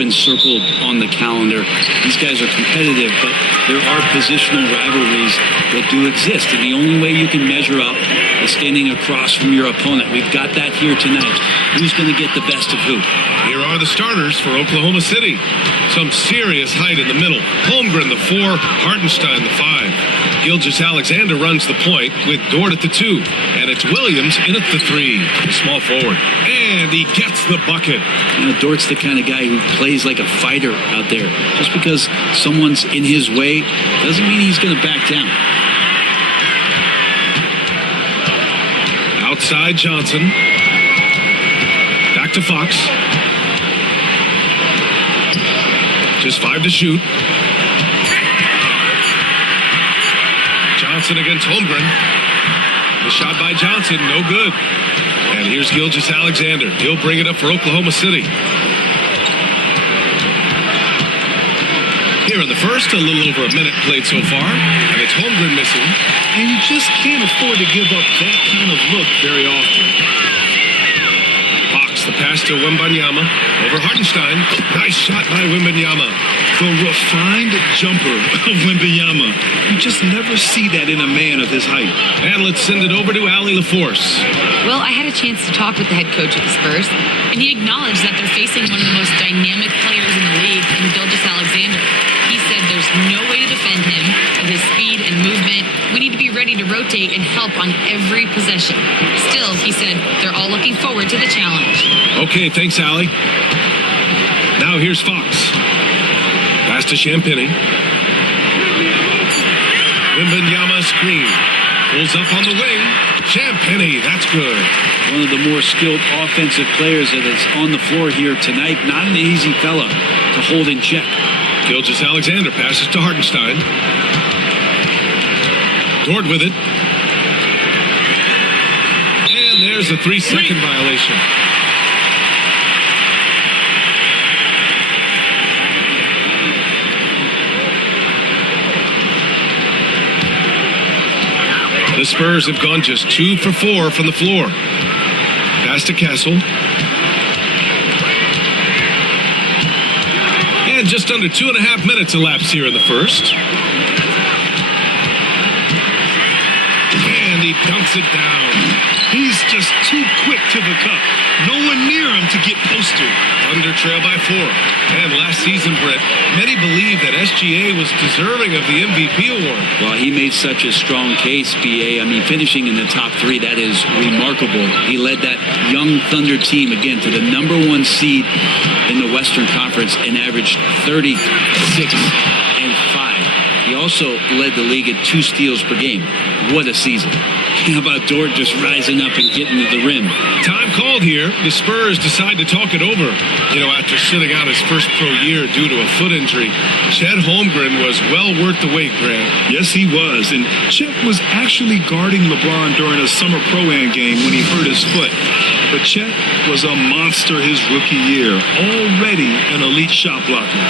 been circled on the calendar. These guys are competitive, but there are positional rivalries that do exist. And the only way you can measure up is standing across from your opponent. We've got that here tonight. Who's going to get the best of who? Here are the starters for Oklahoma City. Some serious height in the middle. Holmgren, the 4. Hartenstein, the 5. Gilgeous-Alexander runs the point with Dort at the 2. And it's Williams in at the 3, the small forward. And he gets the bucket. You know, Dort's the kind of guy who plays like a fighter out there. Just because someone's in his way doesn't mean he's going to back down. Outside Johnson. Back to Fox. Just 5 to shoot. Johnson against Holmgren. The shot by Johnson, no good. And here's Gilgeous-Alexander. He'll bring it up for Oklahoma City. Here in the first, a little over a minute played so far. And it's Holmgren missing. And you just can't afford to give up that kind of look very often. Fox, the pass to Wembanyama. Over Hartenstein. Nice shot by Wembanyama. The refined jumper of Wembanyama. You just never see that in a man of his height. And let's send it over to Allie LaForce. Well, I had a chance to talk with the head coach of the Spurs, and he acknowledged that they're facing one of the most dynamic players in the league in Gilgeous-Alexander. He said there's no way to defend him with his speed and movement. We need to be ready to rotate and help on every possession. Still, he said they're all looking forward to the challenge. Okay, thanks, Allie. Now here's Fox. Pass to Champagny. Wembanyama screen. Pulls up on the wing. Champagny, that's good. One of the more skilled offensive players that is on the floor here tonight. Not an easy fella to hold in check. Gilgeous-Alexander passes to Hartenstein. Dort with it. And there's a 3-second violation. The Spurs have gone just 2 for 4 from the floor. Pass to Castle. And just under 2.5 minutes elapsed here in the first. And he dunks it down. He's just too quick to the cup. No one near him to get posted. Thunder trail by 4. And last season, Brett, many believe that SGA was deserving of the MVP award. Well, he made such a strong case, BA. I mean, finishing in the top 3, that is remarkable. He led that young Thunder team, again, to the #1 seed in the Western Conference and averaged 36 and 5. He also led the league at 2 steals per game. What a season. How about Dort just rising up and getting to the rim? Time called here. The Spurs decide to talk it over. You know, after sitting out his first pro year due to a foot injury, Chet Holmgren was well worth the wait, Grant. Yes, he was. And Chet was actually guarding LeBron during a summer Pro-Am game when he hurt his foot. But Chet was a monster his rookie year, already an elite shot blocker.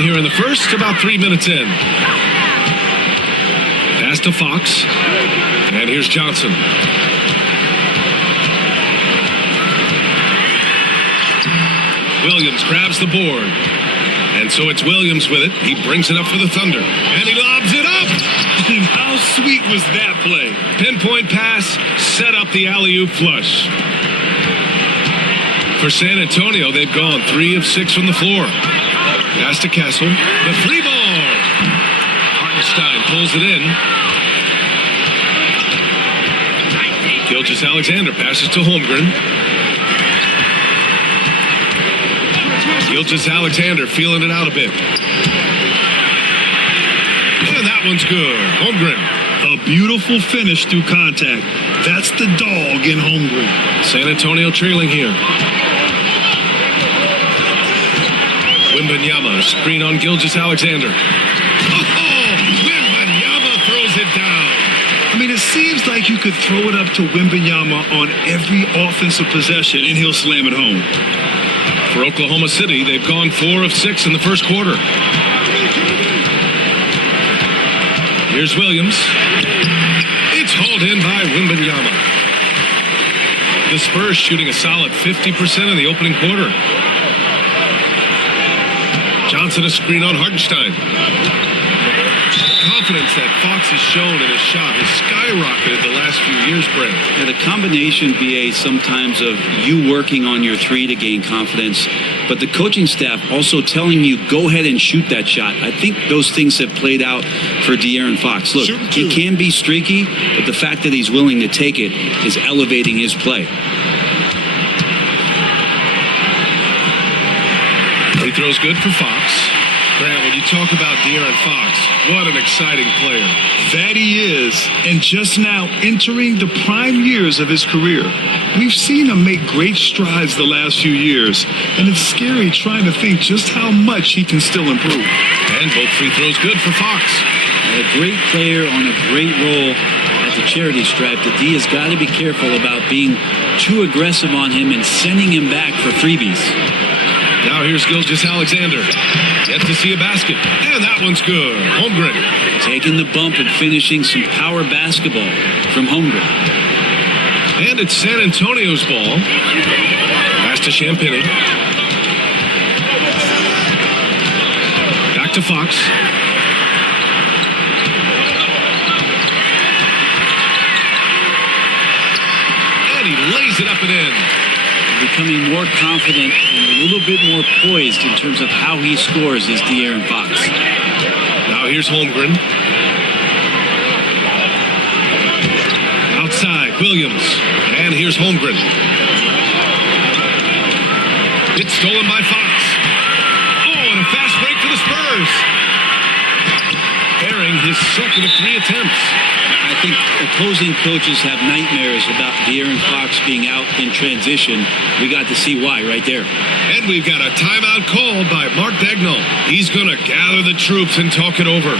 again here in the first, about 3 minutes in. Pass to Fox. And here's Johnson. Williams grabs the board. And so it's Williams with it. He brings it up for the Thunder. And he lobs it up. And how sweet was that play? Pinpoint pass, set up the alley-oop flush. For San Antonio, they've gone 3 of 6 from the floor. Pass to Castle. The free ball. Hartenstein pulls it in. Gilgeous-Alexander passes to Holmgren. Gilgeous-Alexander feeling it out a bit. And that one's good. Holmgren. A beautiful finish through contact. That's the dog in Holmgren. San Antonio trailing here. Wembanyama, screen on Gilgeous-Alexander. Oh, Wembanyama throws it down. I mean, it seems like you could throw it up to Wembanyama on every offensive possession and he'll slam it home. For Oklahoma City, they've gone 4 of 6 in the first quarter. Here's Williams. It's hauled in by Wembanyama. The Spurs shooting a solid 50% in the opening quarter. Johnson a screen on Hartenstein. Confidence that Fox has shown in his shot has skyrocketed the last few years, Brent. Yeah, the combination, BA, sometimes of you working on your three to gain confidence, but the coaching staff also telling you, go ahead and shoot that shot. I think those things have played out for De'Aaron Fox. Look, he can be streaky, but the fact that he's willing to take it is elevating his play. Free throw's good for Fox. Grant, when you talk about De'Aaron Fox, what an exciting player. That he is, and just now entering the prime years of his career. We've seen him make great strides the last few years, and it's scary trying to think just how much he can still improve. And both free throws good for Fox. A great player on a great role at the charity stripe. The D has got to be careful about being too aggressive on him and sending him back for freebies. Now here's Gilgeous-Alexander. Yet to see a basket. And that one's good. Holmgren. Taking the bump and finishing some power basketball from Holmgren. And it's San Antonio's ball. Pass to Champagny. Back to Fox. And he lays it up and in. Becoming more confident and a little bit more poised in terms of how he scores is De'Aaron Fox. Now here's Holmgren. Outside, Williams. And here's Holmgren. It's stolen by Fox. Oh, and a fast break for the Spurs. Airing his second of 3 attempts. I think opposing coaches have nightmares about De'Aaron Fox being out in transition. We got to see why right there. And we've got a timeout called by Mark Dagnall. He's going to gather the troops and talk it over.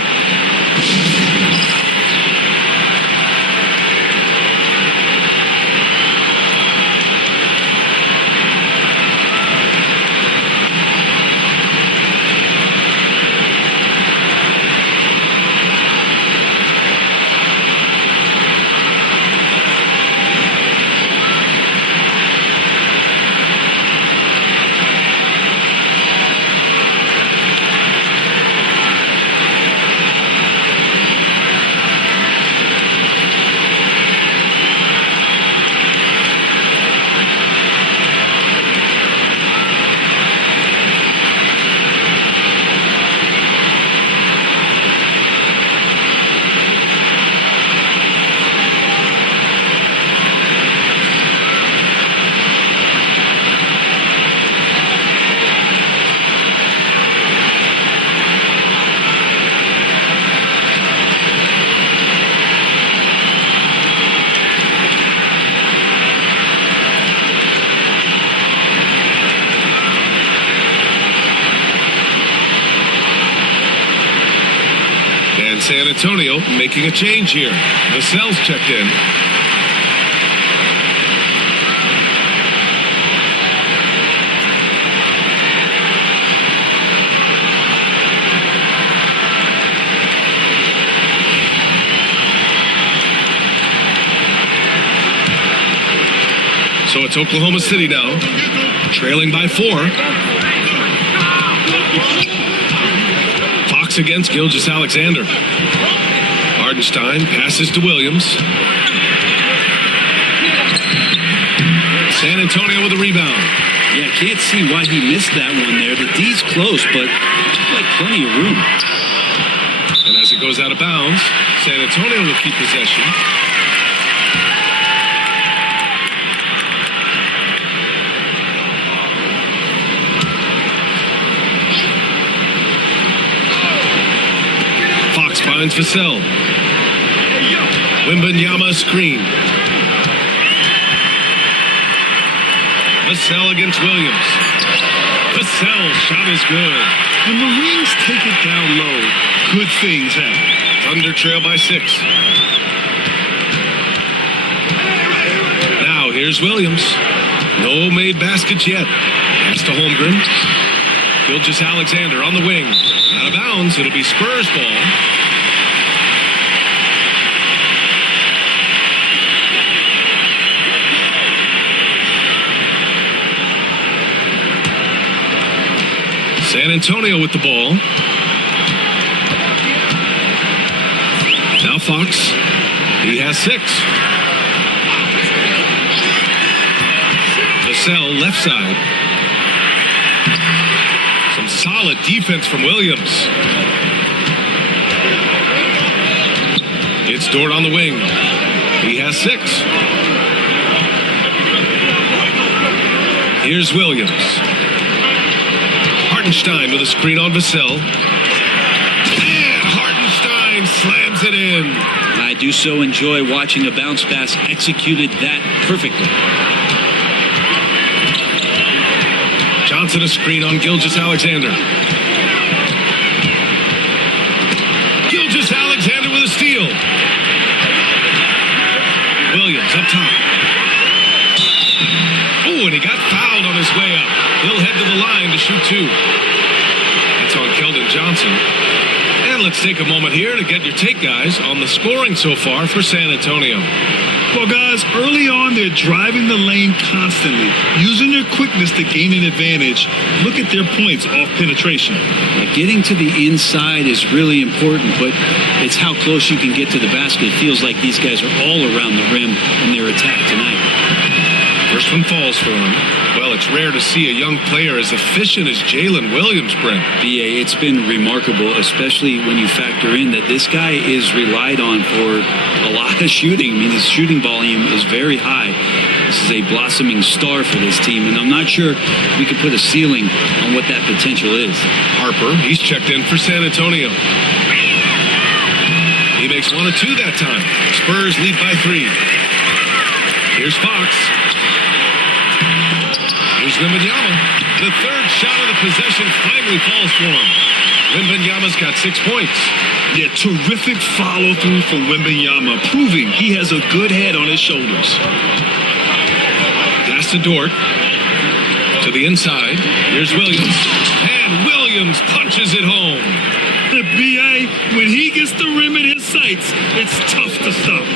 San Antonio making a change here. Vassell's checked in. it's Oklahoma City now, trailing by 4. Fox against Gilgeous-Alexander. Hardenstein passes to Williams. San Antonio with a rebound. Yeah, can't see why he missed that one there. The D's close, but like plenty of room. And as it goes out of bounds, San Antonio will keep possession. Fox finds Vassell. Wembanyama screen. Vassell against Williams. Vassell shot is good. When the Wings take it down low, good things happen. Thunder trail by 6. Now here's Williams. No made baskets yet. Pass to Holmgren. Gilgeous-Alexander on the wing. Out of bounds. It'll be Spurs ball. San Antonio with the ball. Now Fox. He has 6. Vassell left side. Some solid defense from Williams. It's Dort on the wing. He has 6. Here's Williams. Hardenstein with a screen on Vassell. And Hardenstein slams it in. I do so enjoy watching a bounce pass executed that perfectly. Johnson a screen on Gilgeous-Alexander. Gilgeous-Alexander with a steal. Williams up top. Oh, and he got fouled on his way up. He'll head to the line to shoot 2. That's on Keldon Johnson. And let's take a moment here to get your take, guys, on the scoring so far for San Antonio. Well, guys, early on, they're driving the lane constantly, using their quickness to gain an advantage. Look at their points off penetration. Getting to the inside is really important, but it's how close you can get to the basket. It feels like these guys are all around the rim in their attack tonight. First one falls for him. Well, it's rare to see a young player as efficient as Jalen Williams, Brent. BA, it's been remarkable, especially when you factor in that this guy is relied on for a lot of shooting. I mean, his shooting volume is very high. This is a blossoming star for this team, and I'm not sure we could put a ceiling on what that potential is. Harper, he's checked in for San Antonio. He makes 1 of 2 that time. Spurs lead by 3. Here's Fox. Here's Wembanyama. The third shot of the possession finally falls for him. Wembanyama's got 6 points. Yeah, terrific follow-through from Wembanyama, proving he has a good head on his shoulders. Pass to Dort. To the inside. Here's Williams. And Williams punches it home. The BA, when he gets the rim in his sights, it's tough to stop.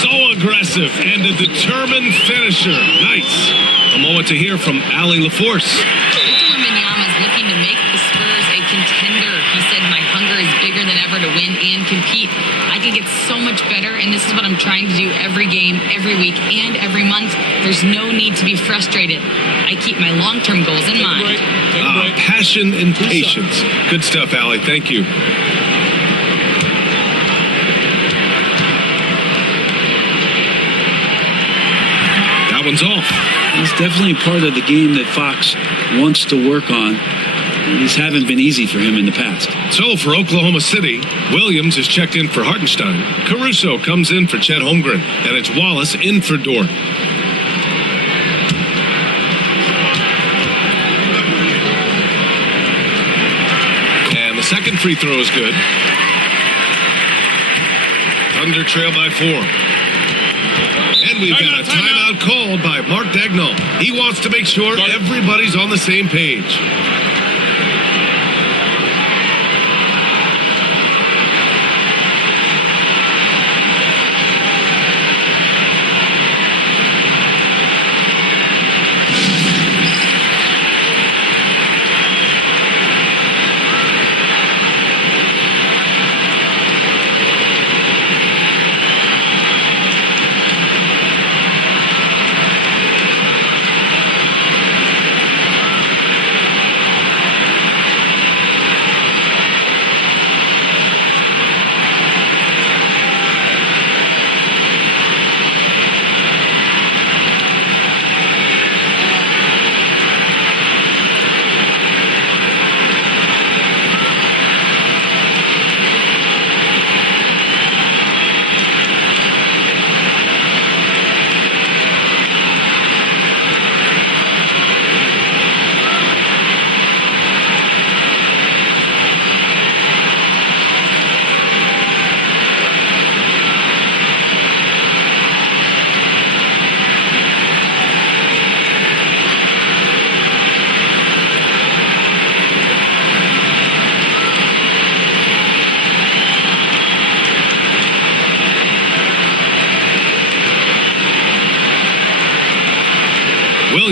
So aggressive and a determined finisher. Nice. A moment to hear from Allie LaForce. Victor Wembanyama is looking to make the Spurs a contender. He said, my hunger is bigger than ever to win and compete. I can get so much better, and this is what I'm trying to do every game, every week, and every month. There's no need to be frustrated. I keep my long-term goals in mind. Passion and patience. Good stuff, Allie. Thank you. That one's off. It's definitely part of the game that Fox wants to work on. These haven't been easy for him in the past. So for Oklahoma City, Williams is checked in for Hartenstein. Caruso comes in for Chet Holmgren. And it's Wallace in for Dort. And the second free throw is good. Thunder trail by 4. And we've got a timeout called by Mark Dagnall. He wants to make sure everybody's on the same page.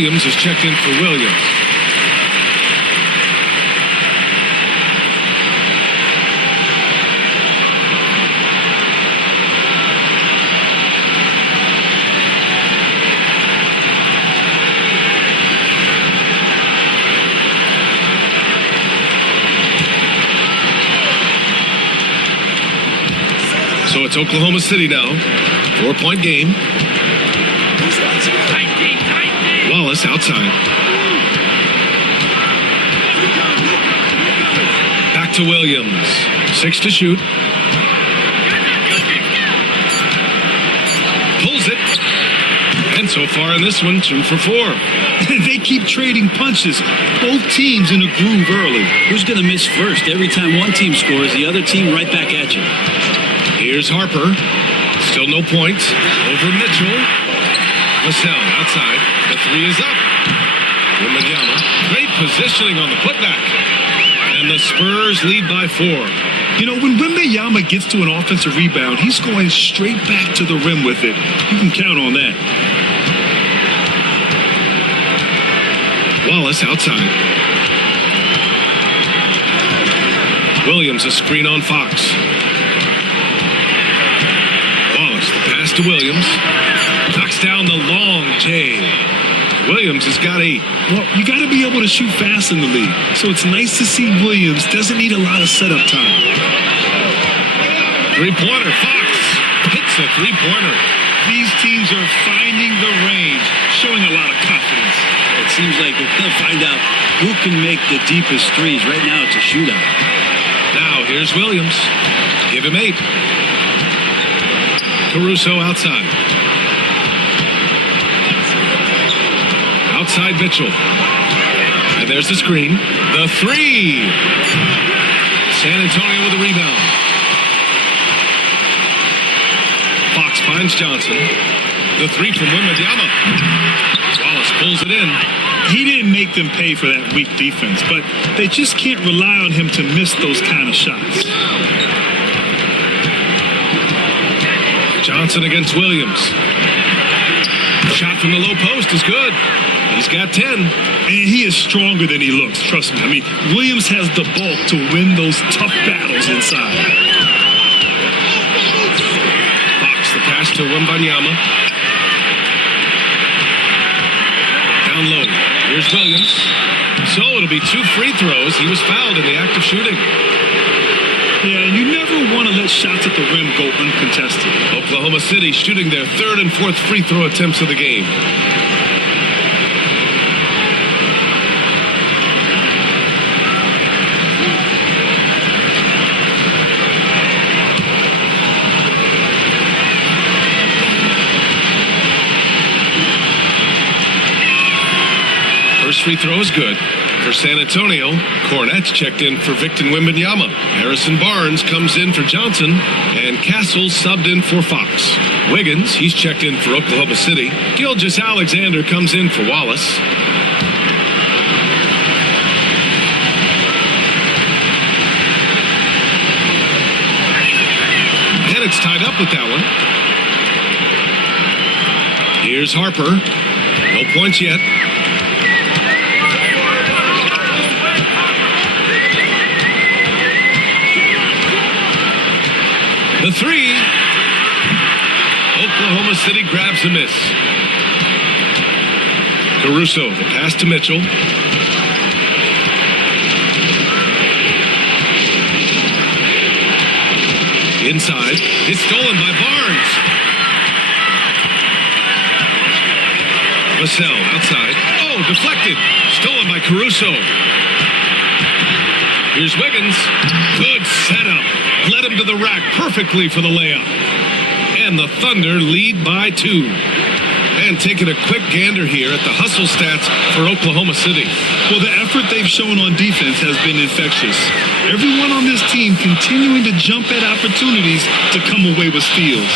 Williams is checked in for Williams. So it's Oklahoma City now. 4-point game. Wallace outside. Back to Williams. 6 to shoot. Pulls it. And so far in this one, 2 for 4. They keep trading punches. Both teams in a groove early. Who's going to miss first? Every time one team scores, the other team right back at you. Here's Harper. Still no points. Over Mitchell. Vassell outside. The 3 is up. Wembanyama. Great positioning on the putback. And the Spurs lead by 4. You know, when Wembanyama gets to an offensive rebound, he's going straight back to the rim with it. You can count on that. Wallace outside. Williams a screen on Fox. Pass to Williams. Knocks down the long J. Williams has got a... Well, you got to be able to shoot fast in the league. So it's nice to see Williams doesn't need a lot of setup time. Three-pointer. Fox hits a three-pointer. These teams are finding the range, showing a lot of confidence. It seems like they're going to find out who can make the deepest threes. Right now, it's a shootout. Now, here's Williams. Give him 8. Caruso outside. Outside Mitchell. And there's the screen. The 3. San Antonio with a rebound. Fox finds Johnson. The 3 from Wembanyama. Wallace pulls it in. He didn't make them pay for that weak defense, but they just can't rely on him to miss those kind of shots. Johnson against Williams. Shot from the low post is good. He's got 10. And he is stronger than he looks, trust me. I mean, Williams has the bulk to win those tough battles inside. Fox, the pass to Wembanyama. Down low. Here's Williams. So it'll be 2 free throws. He was fouled in the act of shooting. Yeah, and you never want to let shots at the rim go uncontested. Oklahoma City shooting their 3rd and 4th free throw attempts of the game. First free throw is good. For San Antonio, Cornett's checked in for Victor Wembanyama. Harrison Barnes comes in for Johnson, and Castle subbed in for Fox. Wiggins, he's checked in for Oklahoma City. Gilgeous-Alexander comes in for Wallace. And it's tied up with that one. Here's Harper. No points yet. The 3. Oklahoma City grabs a miss. Caruso, the pass to Mitchell. Inside. It's stolen by Barnes. Vassell outside. Oh, deflected. Stolen by Caruso. Here's Wiggins. Good setup. Led him to the rack perfectly for the layup. And the Thunder lead by 2. And taking a quick gander here at the hustle stats for Oklahoma City. Well, the effort they've shown on defense has been infectious. Everyone on this team continuing to jump at opportunities to come away with steals.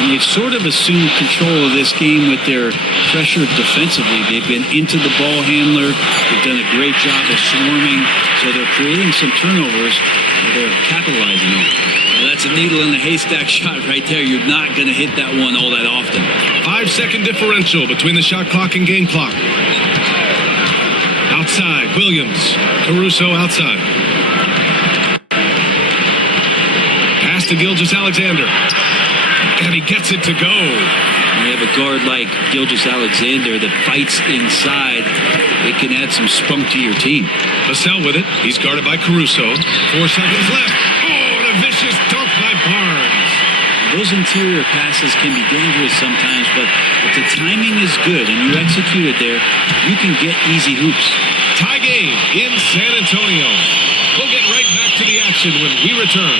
And they've sort of assumed control of this game with their pressure defensively. They've been into the ball handler. They've done a great job of swarming. So they're creating some turnovers that they're capitalizing on. Well, that's a needle in a haystack shot right there. You're not going to hit that one all that often. 5-second differential between the shot clock and game clock. inside. Williams. Caruso outside. Pass to Gilgeous-Alexander. And he gets it to go. When you have a guard like Gilgeous-Alexander that fights inside, it can add some spunk to your team. Vassell with it. He's guarded by Caruso. 4 seconds left. Oh, and a vicious dunk by Barnes. Those interior passes can be dangerous sometimes, but if the timing is good and you execute it there, you can get easy hoops. Tie game in San Antonio. We'll get right back to the action when we return.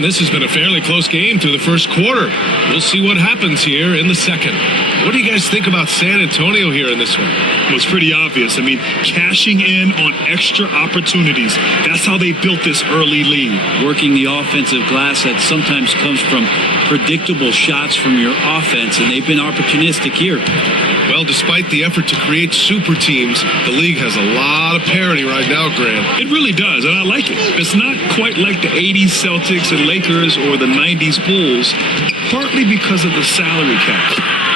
This has been a fairly close game through the first quarter. We'll see what happens here in the second. What do you guys think about San Antonio here in this one? Well, it's pretty obvious. I mean, cashing in on extra opportunities. That's how they built this early lead. Working the offensive glass that sometimes comes from predictable shots from your offense, and they've been opportunistic here. Well, despite the effort to create super teams, the league has a lot of parity right now, Grant. It really does, and I like it. It's not quite like the 80s Celtics and Lakers or the 90s Bulls, partly because of the salary cap.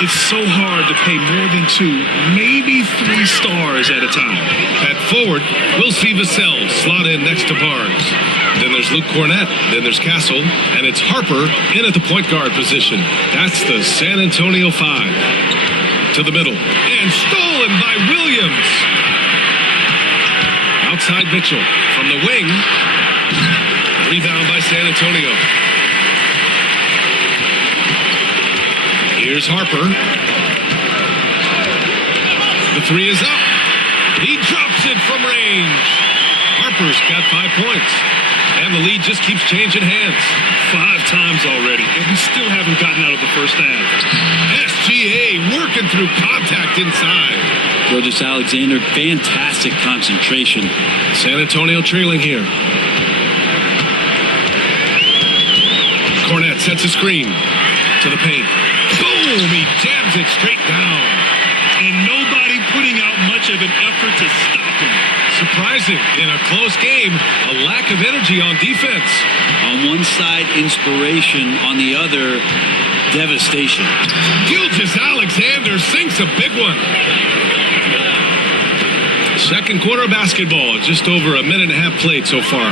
It's so hard to pay more than 2, maybe 3 stars at a time. At forward, we'll see Vassell slot in next to Barnes. Then there's Luke Cornett. Then there's Castle. And it's Harper in at the point guard position. That's the San Antonio 5. To the middle. And stolen by Williams. Outside Mitchell. From the wing. Rebound by San Antonio. Here's Harper. The 3 is up. He drops it from range. Harper's got 5 points. And the lead just keeps changing hands. 5 times already, and we still haven't gotten out of the first half. SGA working through contact inside. Gilgeous-Alexander, fantastic concentration. San Antonio trailing here. Cornett sets a screen to the paint. Boom! He jams it straight down. And nobody putting out much of an effort to stop him. Surprising. In a close game, a lack of energy on defense. On one side, inspiration. On the other, devastation. Gilgeous-Alexander sinks a big one. Second quarter basketball. Just over a minute and a half played so far.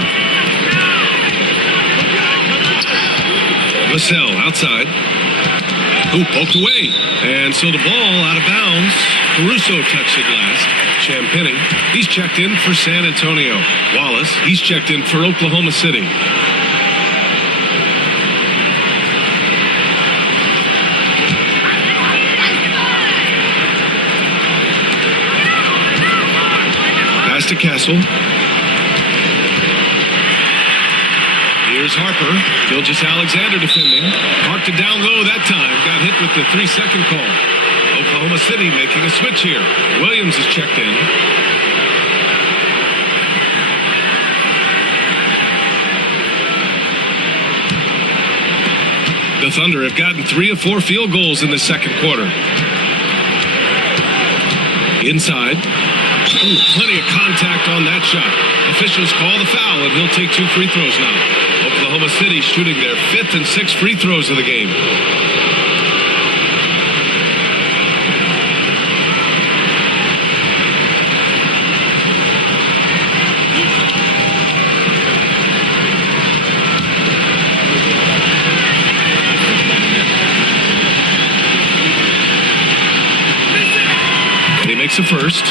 Vassell outside. Who poked away. And so the ball out of bounds. Caruso touched it last. Champagnie, he's checked in for San Antonio. Wallace, he's checked in for Oklahoma City. Pass to Castle. Here's Harper. Gilgeous-Alexander defending. Marked it down low that time. Got hit with the 3-second call. Oklahoma City making a switch here. Williams is checked in. The Thunder have gotten 3 of 4 field goals in the second quarter. Inside. Ooh, plenty of contact on that shot. Officials call the foul, and he'll take 2 free throws now. Oklahoma City shooting their 5th and 6th free throws of the game. And he makes a first.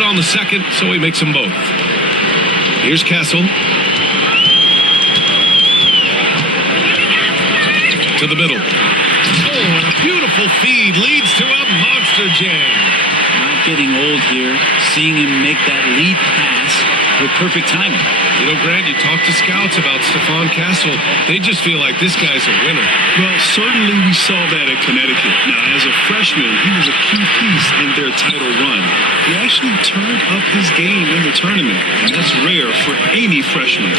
On the second, so he makes them both. Here's Castle. To the middle. Oh, and a Beautiful feed leads to a monster jam. Not getting old here. Seeing him make that lead pass with perfect timing. You know, Grant, you talk to scouts about Stephon Castle. They just feel like this guy's a winner. Well, certainly we saw that at Connecticut. Now, as a freshman, he was a key piece in their title run. He actually turned up his game in the tournament, and that's rare for any freshman.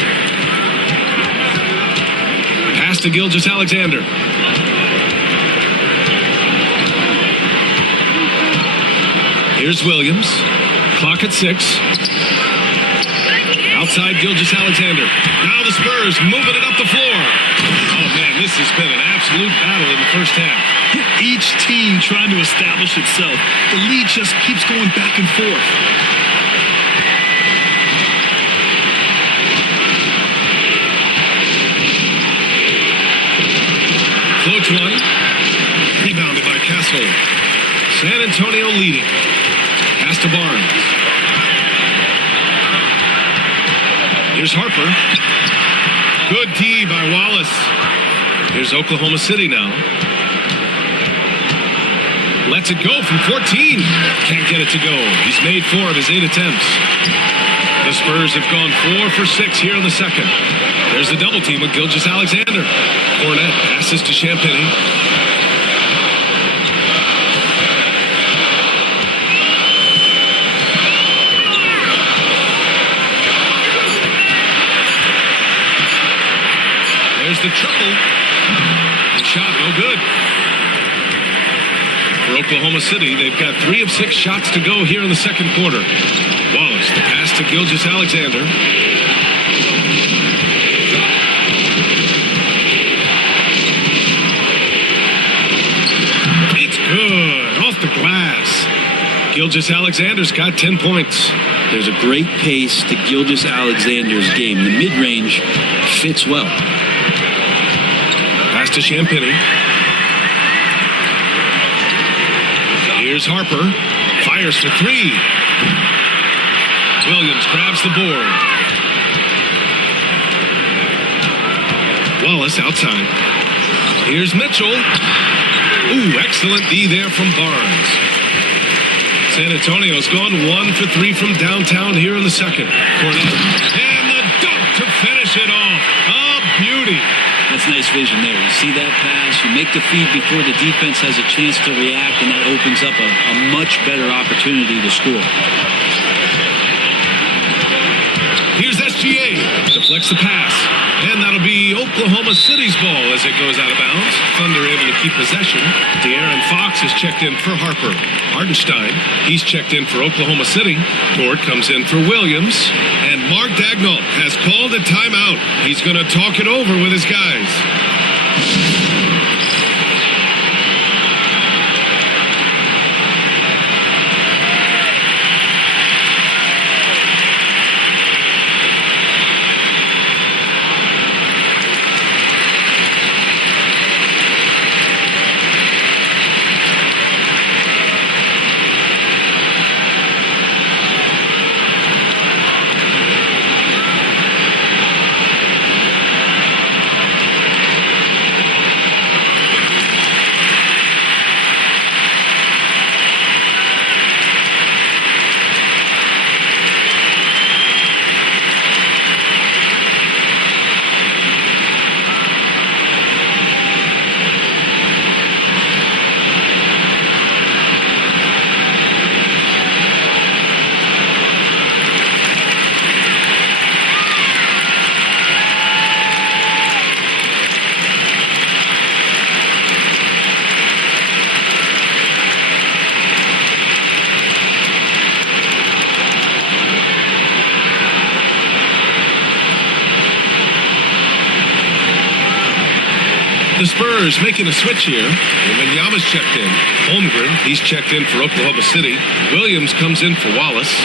Pass to Gilgeous-Alexander. Here's Williams. Clock at 6. Outside Gilgeous-Alexander. Now the Spurs moving it up the floor. Oh, man, this has been an absolute battle in the first half. Each team trying to establish itself. The lead just keeps going back and forth. Floats one. Rebounded by Castle. San Antonio leading. Pass to Barnes. Here's Harper. Good D by Wallace. Here's Oklahoma City now. Lets it go from 14. Can't get it to go. He's made 4 of his 8 attempts. The Spurs have gone 4 for 6 here in the second. There's the double team with Gilgeous-Alexander. Fournette passes to Champagnie. There's the triple. The shot, no good. For Oklahoma City, they've got 3 of 6 shots to go here in the second quarter. Wallace, the pass to Gilgeous-Alexander. It's good. Off the glass. Gilgeous-Alexander's got 10 points. There's a great pace to Gilgeous-Alexander's game. The mid-range fits well. Pass to Champagnie. Here's Harper. Fires for 3. Williams grabs the board. Wallace outside. Here's Mitchell. Ooh, excellent D there from Barnes. San Antonio's gone 1 for 3 from downtown here in the second. Fournette. And the dunk to finish it off. A beauty. That's nice vision there. You see that pass, you make the feed before the defense has a chance to react, and that opens up a much better opportunity to score. Here's SGA. Deflects the pass. And that'll be Oklahoma City's ball as it goes out of bounds. Thunder able to keep possession. De'Aaron Fox is checked in for Harper. Hartenstein, he's checked in for Oklahoma City. Dort comes in for Williams. And Mark Daigneault has called a timeout. He's going to talk it over with his guys. The Spurs making a switch here. Wembanyama's checked in. Holmgren, he's checked in for Oklahoma City. Williams comes in for Wallace.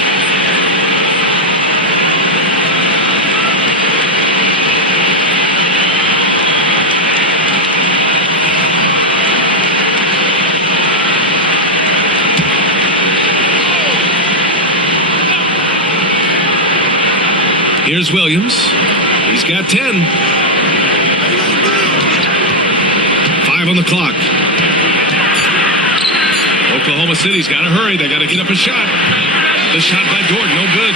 Here's Williams. He's got 10. 5 on the clock. Oklahoma City's got to hurry. They got to get up a shot. The shot by Dort, no good.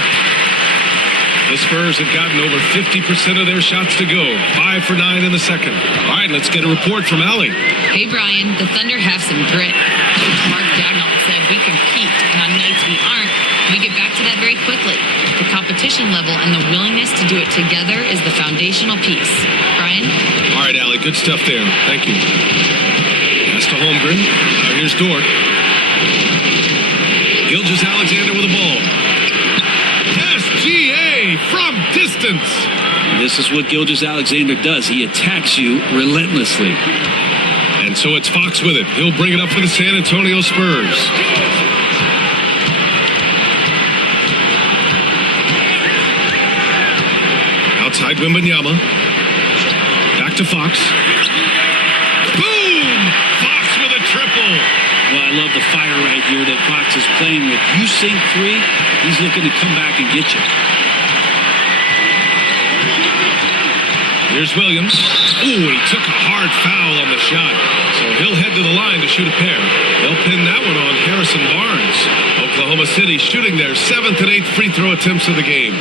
The Spurs have gotten over 50% of their shots to go. 5 for 9 in the second. All right, let's get a report from Allie. Hey, Brian, the Thunder have some grit. Coach Mark Dagnall said we compete, and on nights we aren't, we get back to that very quickly. The competition level and the willingness to do it together is the foundational piece. Brian? All right, Allie, good stuff there. Thank you. Pass to Holmgren. Now here's Dort. Gilgeous-Alexander with the ball. SGA from distance. This is what Gilgeous-Alexander does. He attacks you relentlessly. And so it's Fox with it. He'll bring it up for the San Antonio Spurs. Outside Wembanyama. Back to Fox. Boom! Fox with a triple. Well, I love the fire right here that Fox is playing with. You sink three, he's looking to come back and get you. Here's Williams. Ooh, he took a hard foul on the shot. So he'll head to the line to shoot a pair. They'll pin that one on Harrison Barnes. Oklahoma City shooting their 7th and 8th free throw attempts of the game.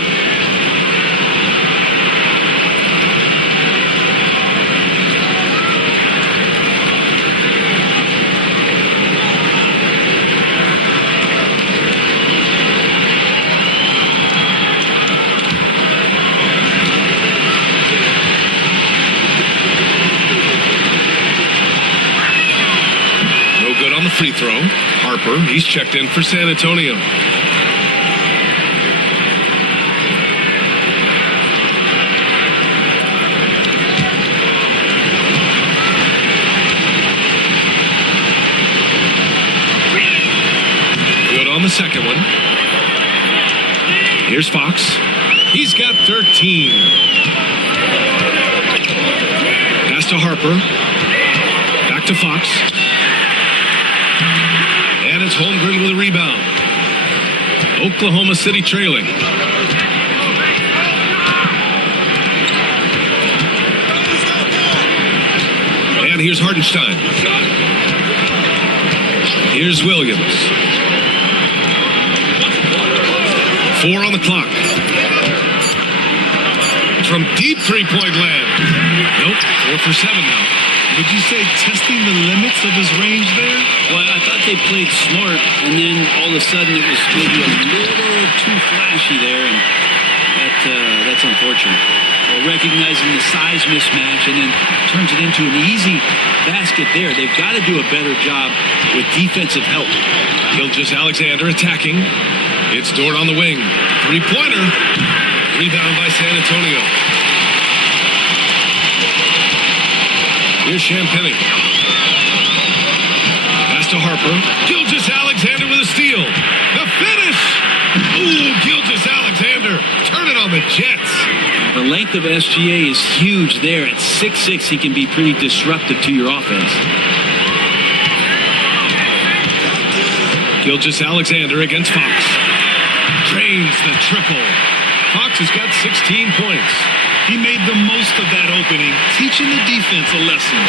Free throw. Harper, he's checked in for San Antonio. Good on the second one. Here's Fox. He's got 13. Pass to Harper. Back to Fox. And it's Holmgren with a rebound. Oklahoma City trailing. And here's Hartenstein. Here's Williams. 4 on the clock. From deep three-point land. Nope, 4 for 7 now. Would you say testing the limits of his range there? Well, I thought they played smart, and then all of a sudden it was maybe a little too flashy there, and that's unfortunate. Well, recognizing the size mismatch and then turns it into an easy basket there. They've got to do a better job with defensive help. Gilgeous-Alexander attacking. It's Dort on the wing. Three-pointer. Rebound by San Antonio. Here's Champagny. Pass to Harper. Gilgeous-Alexander with a steal. The finish! Ooh, Gilgeous-Alexander. Turn it on the Jets. The length of SGA is huge there. At 6'6", he can be pretty disruptive to your offense. Gilgeous-Alexander against Fox. Drains the triple. Fox has got 16 points. He made the most of that opening, teaching the defense a lesson.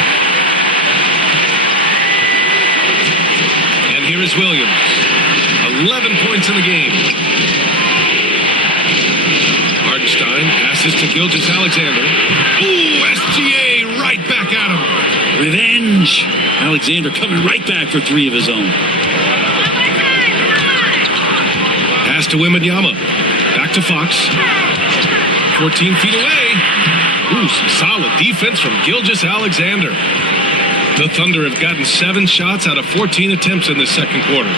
And here is Williams. 11 points in the game. Hartenstein passes to Gilgeous-Alexander. Ooh, SGA right back at him. Revenge. Alexander coming right back for 3 of his own. Pass to Wembanyama. Back to Fox. 14 feet away. Ooh, some solid defense from Gilgeous-Alexander. The Thunder have gotten 7 shots out of 14 attempts in the second quarter.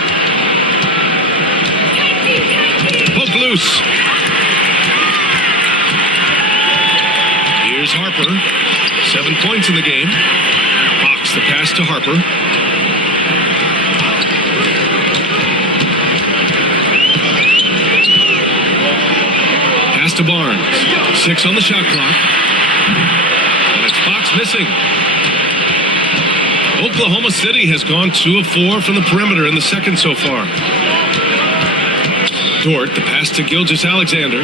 Poke loose. Here's Harper. 7 points in the game. Fox the pass to Harper. Pass to Barnes. 6 on the shot clock. And it's Fox missing. Oklahoma City has gone 2 of 4 from the perimeter in the second so far. Dort, the pass to Gilgeous-Alexander.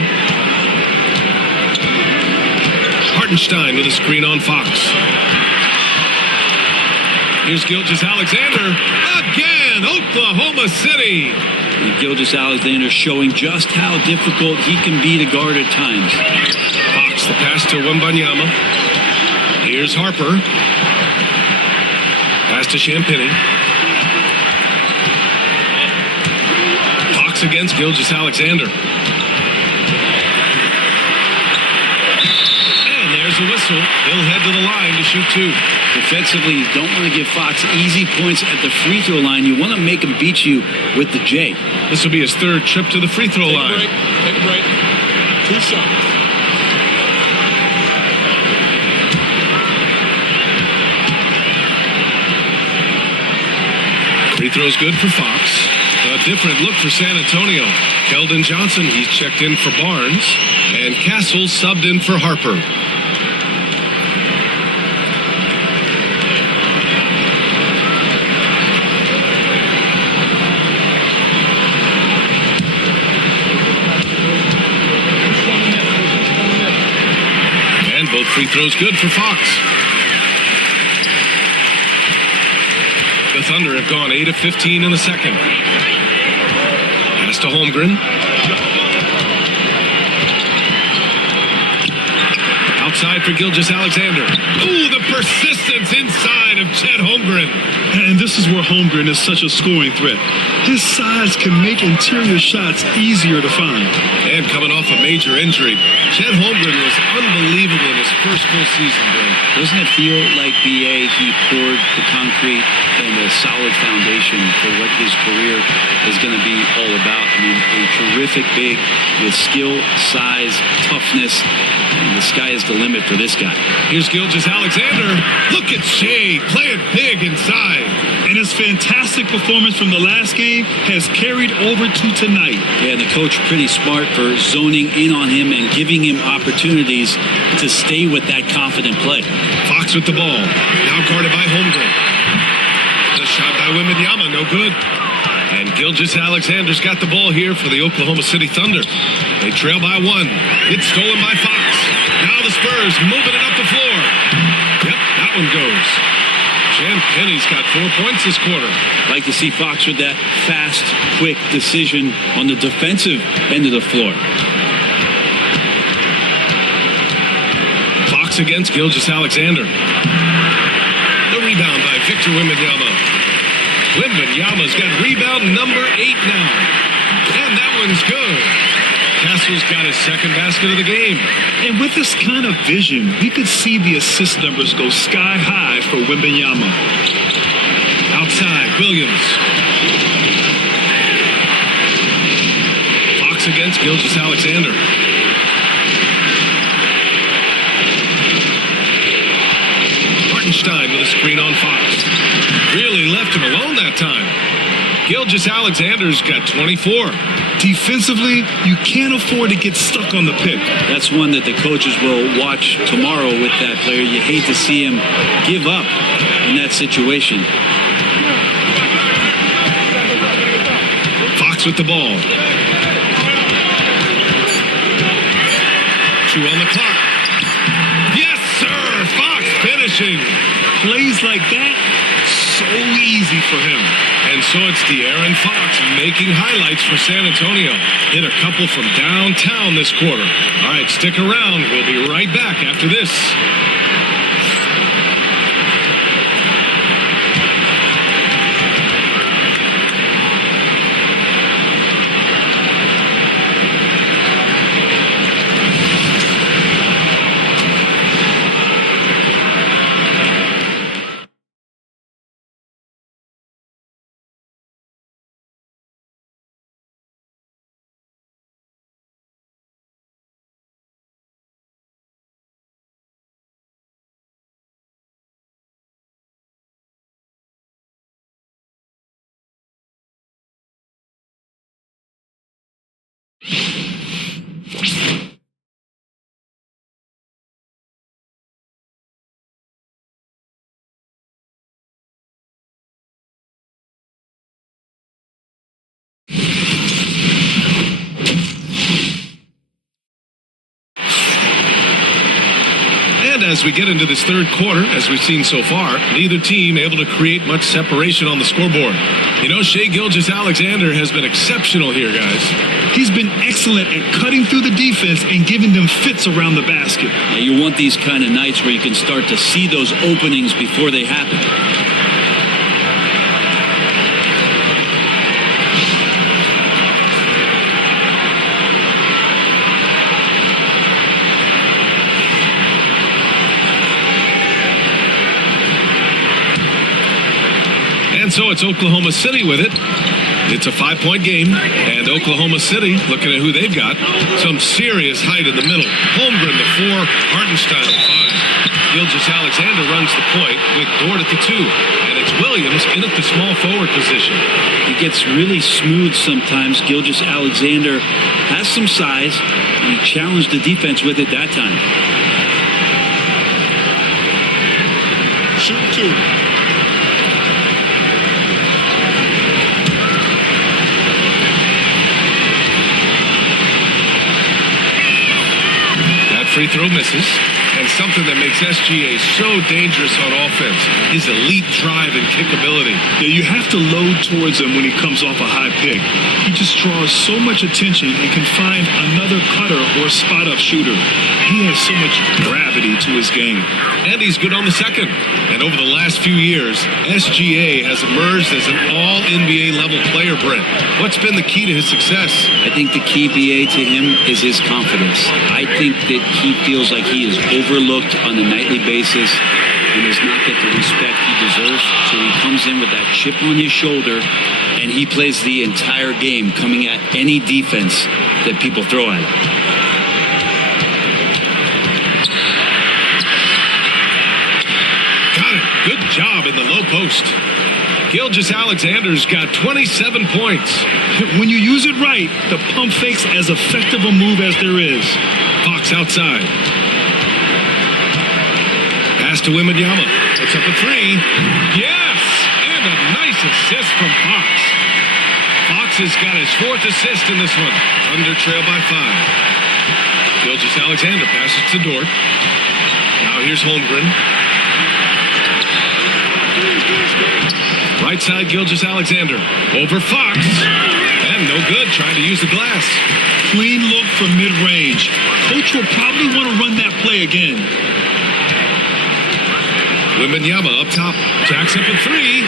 Hartenstein with a screen on Fox. Here's Gilgeous-Alexander again. Oklahoma City. And Gilgeous-Alexander showing just how difficult he can be to guard at times. Fox the pass to Wembanyama. Here's Harper. Pass to Champagnie. Fox against Gilgeous-Alexander. And there's a whistle. He'll head to the line to shoot two. Defensively, you don't want to give Fox easy points at the free throw line. You want to make him beat you with the J. This will be his third trip to the free throw line. Take a break. 2 shots. Free throw's good for Fox. A different look for San Antonio. Keldon Johnson, he's checked in for Barnes. And Castle subbed in for Harper. And both free throws good for Fox. The Thunder have gone 8 of 15 in the second. Pass to Holmgren. Outside for Gilgeous-Alexander. Ooh, the persistence inside of Chet Holmgren. And this is where Holmgren is such a scoring threat. His size can make interior shots easier to find. And coming off a major injury, Chet Holmgren was unbelievable in his first full season, Brent. Doesn't it feel like BA, he poured the concrete and a solid foundation for what his career is going to be all about? I mean, a terrific big with skill, size, toughness, and the sky is the limit for this guy. Here's Gilgeous-Alexander. Look at Shea playing big inside. And his fantastic performance from the last game has carried over to tonight. Yeah, the coach pretty smart for zoning in on him and giving him opportunities to stay with that confident play. Fox with the ball. Now guarded by Holmgren. The shot by Wembanyama, no good. And Gilgeous-Alexander's got the ball here for the Oklahoma City Thunder. They trail by 1. It's stolen by Fox. Now the Spurs moving it up the floor. Yep, that one goes. Champagnie's got 4 points this quarter. Like to see Fox with that fast, quick decision on the defensive end of the floor. Fox against Gilgeous-Alexander. The rebound by Victor Wembanyama. Wembanyama's got rebound number 8 now. And that one's good. Castle's got his second basket of the game. And with this kind of vision, we could see the assist numbers go sky high for Wembanyama. Outside, Williams. Fox against Gilgeous-Alexander. Hartenstein with a screen on Fox. Really left him alone that time. Gilgeous-Alexander's got 24. Defensively, you can't afford to get stuck on the pick. That's one that the coaches will watch tomorrow with that player. You hate to see him give up in that situation. Fox with the ball. 2 on the clock. Yes, sir! Fox finishing. Plays like that, so easy for him. And so it's De'Aaron Fox making highlights for San Antonio. Hit a couple from downtown this quarter. All right, stick around. We'll be right back after this. as we get into this third quarter, as we've seen so far, neither team able to create much separation on the scoreboard. You know, Shai Gilgeous-Alexander has been exceptional here, guys. He's been excellent at cutting through the defense and giving them fits around the basket. Now, you want these kind of nights where you can start to see those openings before they happen. And so it's Oklahoma City with it. It's a 5-point game, and Oklahoma City, looking at who they've got, some serious height in the middle. Holmgren, the 4, Hartenstein, the 5. Gilgeous-Alexander runs the point with Dort at the 2, and it's Williams in at the small forward position. He gets really smooth sometimes. Gilgeous-Alexander has some size, and he challenged the defense with it that time. Shoot 2. Free throw misses, and something that makes SGA so dangerous on offense, his elite drive and kick ability. Yeah, you have to load towards him when he comes off a high pick. He just draws so much attention and can find another cutter or spot-up shooter. He has so much gravity to his game. And he's good on the second. And over the last few years, SGA has emerged as an all-NBA level player, Brent. What's been the key to his success? I think the key, BA, to him is his confidence. I think that he feels like he is overlooked on a nightly basis and does not get the respect he deserves. So he comes in with that chip on his shoulder, and he plays the entire game coming at any defense that people throw at him. Got it. Good job in the low post. Gilgeous-Alexander's got 27 points. When you use it right, the pump fake's as effective a move as there is. Fox outside. Pass to Wembanyama. Puts up a 3. Yes! And a nice assist from Fox. Fox has got his 4th assist in this one. Thunder trail by 5. Gilgeous-Alexander passes to Dort. Now here's Holmgren. Right side, Gilgeous-Alexander. Over Fox. And no good, trying to use the glass. Clean look from mid-range. Coach will probably want to run that play again. Wembanyama up top. Jacks up a 3.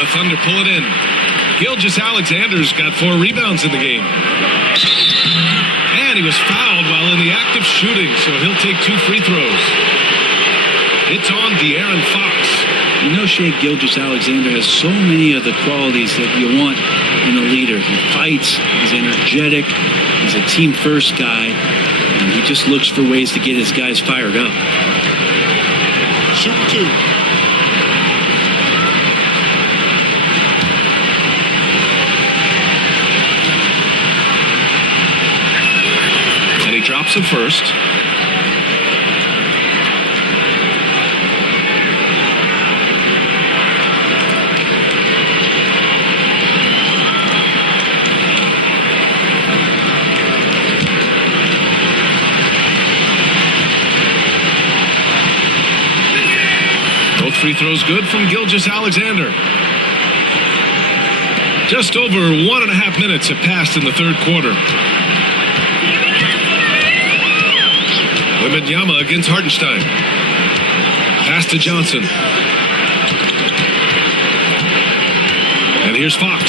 The Thunder pull it in. Gilgeous-Alexander's got 4 rebounds in the game. And he was fouled while in the act of shooting, so he'll take 2 free throws. It's on De'Aaron Fox. You know, Shai Gilgeous-Alexander has so many of the qualities that you want in a leader. He fights, he's energetic, he's a team-first guy, and he just looks for ways to get his guys fired up. Shoot 2. And he drops it first. Free throws good from Gilgeous-Alexander. Just over 1.5 minutes have passed in the third quarter. Wembanyama against Hartenstein. Pass to Johnson. And here's Fox.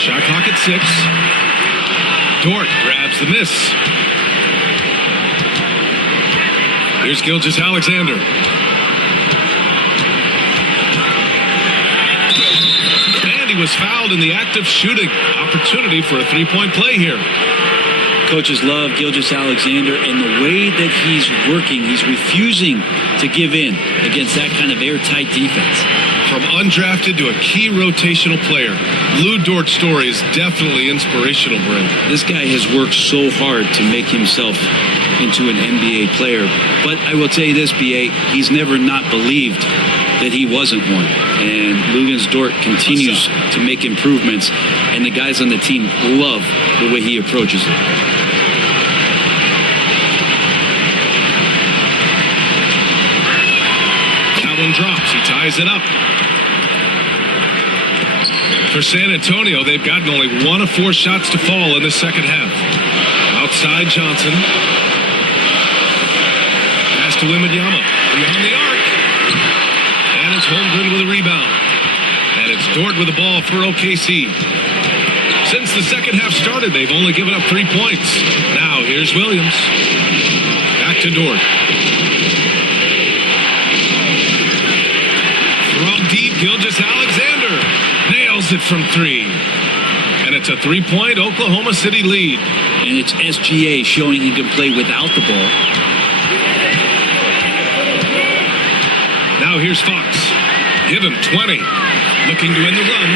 Shot clock at 6. Dort grabs the miss. Here's Gilgeous-Alexander. He was fouled in the act of shooting. Opportunity for a 3-point play here. Coaches love Gilgeous-Alexander, and the way that he's working, he's refusing to give in against that kind of airtight defense. From undrafted to a key rotational player, Lou Dort's story is definitely inspirational, Brent. This guy has worked so hard to make himself into an NBA player. But I will tell you this, BA, he's never not believed that he wasn't one. And Luguentz Dort continues to make improvements, and the guys on the team love the way he approaches it. Holmgren drops. He ties it up. For San Antonio, they've gotten only 1 of 4 shots to fall in the second half. Outside Johnson. Pass to Wembanyama. Beyond the arc. And it's Holmgren with a rebound. And it's Dort with the ball for OKC. Since the second half started, they've only given up 3 points. Now here's Williams. Back to Dort. From deep, Gilgeous-Alexander nails it from 3. And it's a 3-point Oklahoma City lead. And it's SGA showing he can play without the ball. Now here's Fox. Give him 20. Looking to win the run.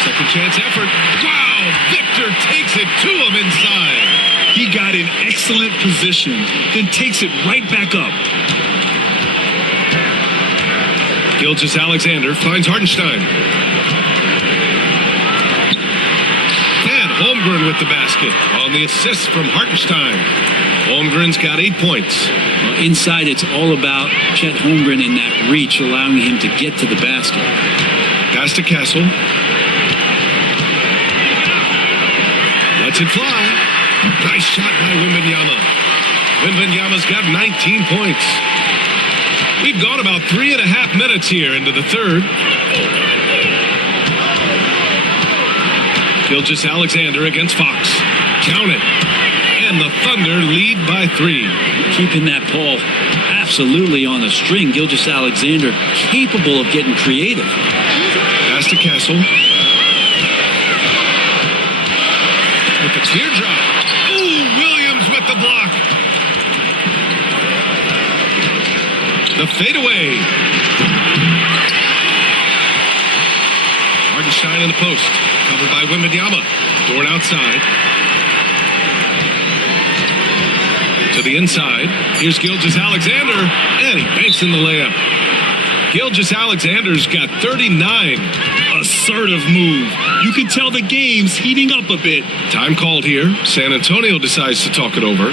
Second chance effort. Wow! Victor takes it to him inside. He got in excellent position, then takes it right back up. Gilgeous-Alexander finds Hartenstein. And Holmgren with the basket on the assist from Hartenstein. Holmgren's got 8 points. Well, inside, it's all about Chet Holmgren in that reach, allowing him to get to the basket. Pass to Castle. Lets it fly. Nice shot by Wembanyama. Wembanyama's got 19 points. We've gone about 3.5 minutes here into the third. Gilgeous-Alexander against Fox. Count it. And the Thunder lead by 3. Keeping that ball absolutely on the string. Gilgeous-Alexander capable of getting creative. Pass to Castle. With the teardrop. Ooh, Williams with the block. The fadeaway. Hartenstein in the post. Covered by Wembanyama. Dort outside. To the inside. Here's Gilgeous-Alexander. And he banks in the layup. Gilgeous-Alexander's got 39. Assertive move. You can tell the game's heating up a bit. Time called here. San Antonio decides to talk it over.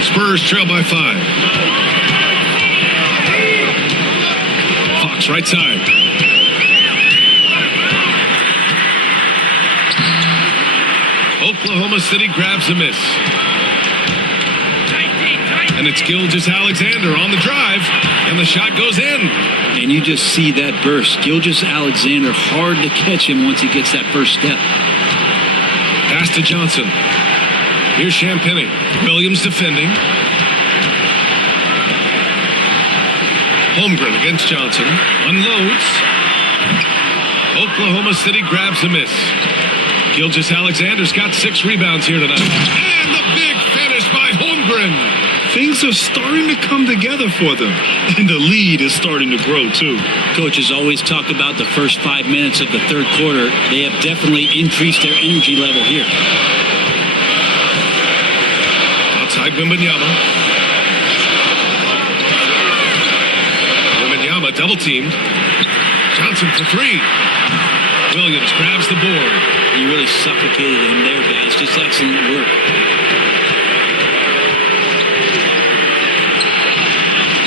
Spurs trail by 5. Fox right side. Oklahoma City grabs a miss. And it's Gilgeous-Alexander on the drive. And the shot goes in. And you just see that burst. Gilgeous-Alexander, hard to catch him once he gets that first step. Pass to Johnson. Here's Champagny. Williams defending. Holmgren against Johnson. Unloads. Oklahoma City grabs a miss. Gilgeous-Alexander's got 6 rebounds here tonight. And the big finish by Holmgren. things are starting to come together for them. And the lead is starting to grow, too. Coaches always talk about the first 5 minutes of the third quarter. They have definitely increased their energy level here. Outside Wembanyama. Wembanyama double-teamed. Johnson for three. Williams grabs the board. You really suffocated him there, guys. Just excellent work.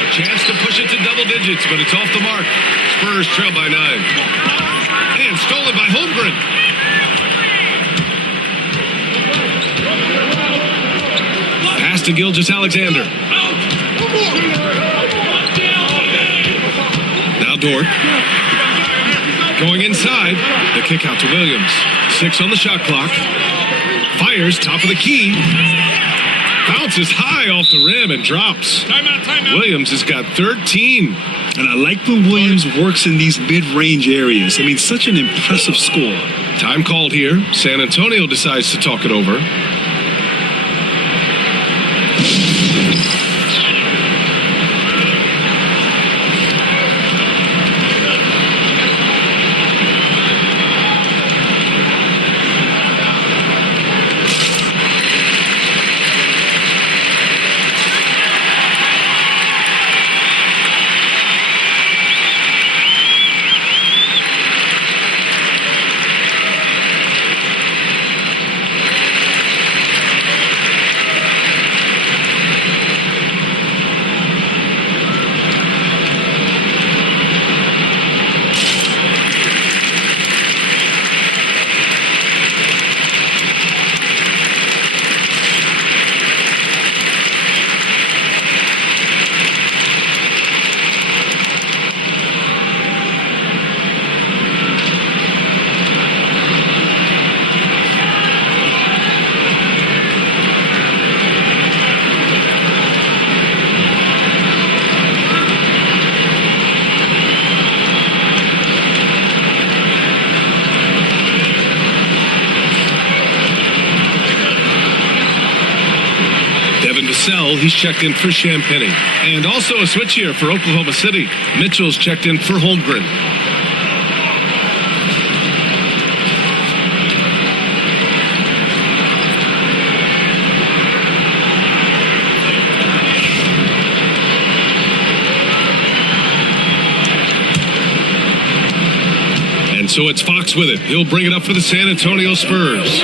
A chance to push it to double digits, but it's off the mark. Spurs trail by 9. And stolen by Holmgren. Pass to Gilgeous-Alexander. Now Dort. Going inside. The kick out to Williams. 6 on the shot clock. Fires top of the key. Bounces high off the rim and drops. Timeout. Williams has got 13. And I like when Williams works in these mid-range areas. I mean, such an impressive score. Time called here. San Antonio decides to talk it over. He's checked in for Champagny. And also a switch here for Oklahoma City. Mitchell's checked in for Holmgren. And so it's Fox with it. He'll bring it up for the San Antonio Spurs.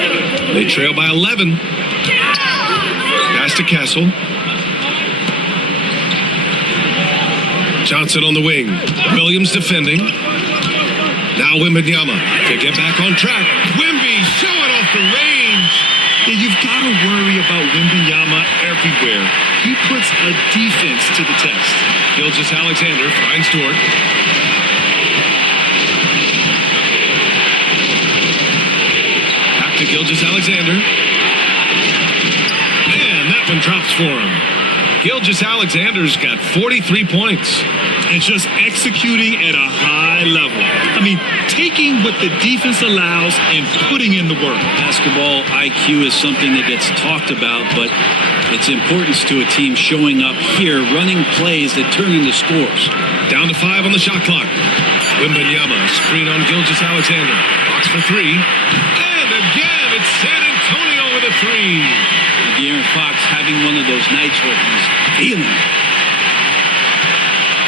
They trail by 11. Pass to Castle. Johnson on the wing. Williams defending. Now Wembanyama to get back on track. Wemby showing off the range. Yeah, you've got to worry about Wembanyama everywhere. He puts a defense to the test. Gilgeous-Alexander finds Dort. Back to Gilgeous-Alexander. And that one drops for him. Gilgeous-Alexander's got 43 points. And just executing at a high level. I mean, taking what the defense allows and putting in the work. Basketball IQ is something that gets talked about, but its importance to a team showing up here, running plays that turn into scores. Down to 5 on the shot clock. Wembanyama, screen on Gilgeous-Alexander. Box for 3. And again, it's San Antonio with a 3. De'Aaron Fox having one of those nights where he's feeling.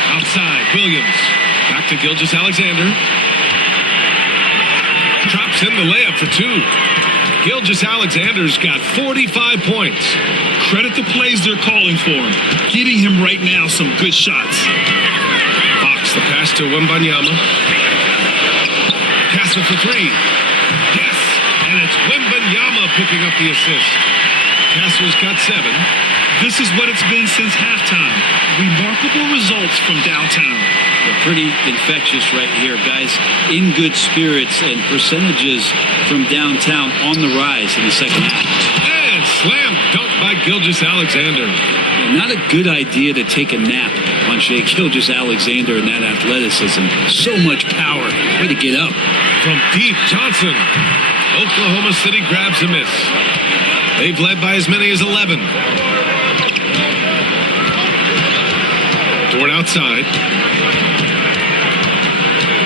Outside, Williams. Back to Gilgeous-Alexander. Drops in the layup for 2. Gilgeous-Alexander's got 45 points. Credit the plays they're calling for him. Getting him right now some good shots. Fox, the pass to Wembanyama. Castle for 3. Yes, and it's Wembanyama picking up the assist. Castle's got 7. This is what it's been since halftime. Remarkable results from downtown. They're pretty infectious right here, guys. In good spirits and percentages from downtown on the rise in the second half. And slam dunk by Gilgeous-Alexander. Yeah, not a good idea to take a nap on Shai Gilgeous-Alexander and that athleticism. So much power. Way to get up. From deep, Johnson. Oklahoma City grabs a miss. They've led by as many as 11. Dort outside.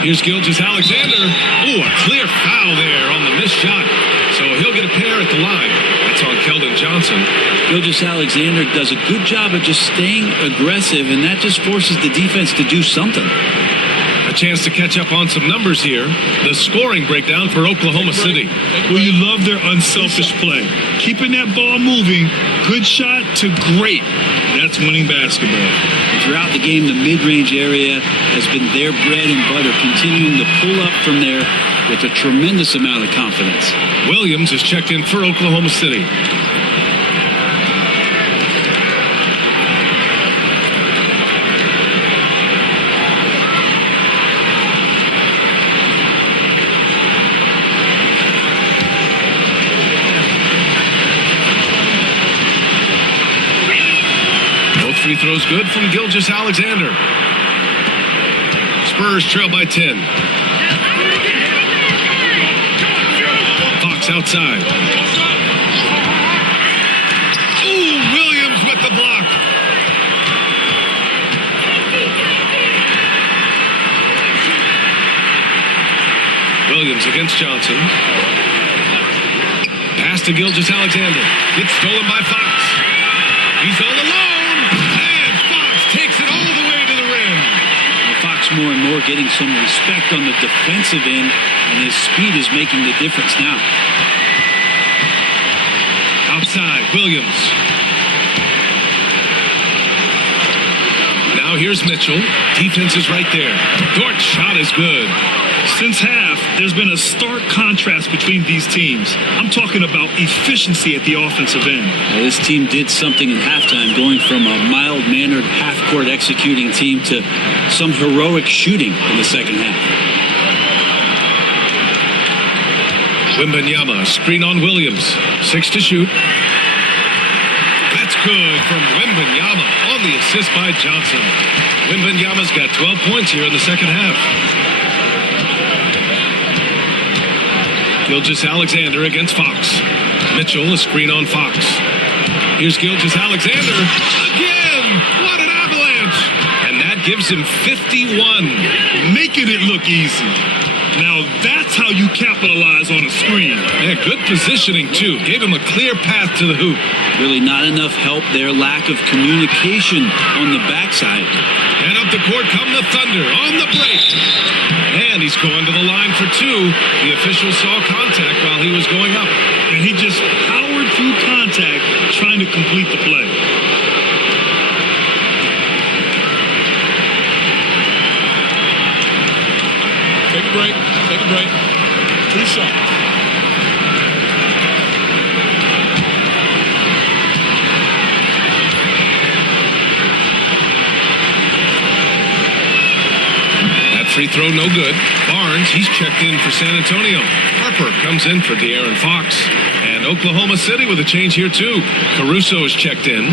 Here's Gilgeous-Alexander. Ooh, a clear foul there on the missed shot. So he'll get a pair at the line. That's on Keldon Johnson. Gilgeous-Alexander does a good job of just staying aggressive, and that just forces the defense to do something. A chance to catch up on some numbers here. The scoring breakdown for Oklahoma City. Well, you love their unselfish play. Keeping that ball moving, good shot to great. That's winning basketball. And throughout the game, the mid-range area has been their bread and butter, continuing to pull up from there with a tremendous amount of confidence. Williams is checked in for Oklahoma City. Free throws good from Gilgeous-Alexander. Spurs trail by 10. Fox outside. Ooh, Williams with the block. Williams against Johnson. Pass to Gilgeous-Alexander. It's stolen by Fox. He's all alone. Takes it all the way to the rim. Fox more and more getting some respect on the defensive end, and his speed is making the difference now. Outside, Williams. Now here's Mitchell. Defense is right there. Dort's shot is good. Since half, there's been a stark contrast between these teams. I'm talking about efficiency at the offensive end. Well, this team did something in halftime, going from a mild-mannered half-court executing team to some heroic shooting in the second half. Wembanyama, screen on Williams. 6 to shoot. That's good from Wembanyama on the assist by Johnson. Wembanyama's got 12 points here in the second half. Gilgeous-Alexander against Fox. Mitchell, a screen on Fox. Here's Gilgeous-Alexander again. What an avalanche! And that gives him 51. Making it look easy. Now that's how you capitalize on a screen. Yeah, good positioning too. Gave him a clear path to the hoop. Really not enough help there. Lack of communication on the backside. And up the court come the Thunder on the break. And he's going to the line for 2. The official saw contact while he was going up. And he just powered through contact trying to complete the play. Take a break. Take a break. 2 shots. Free throw, no good. Barnes, he's checked in for San Antonio. Harper comes in for De'Aaron Fox. And Oklahoma City with a change here, too. Caruso is checked in.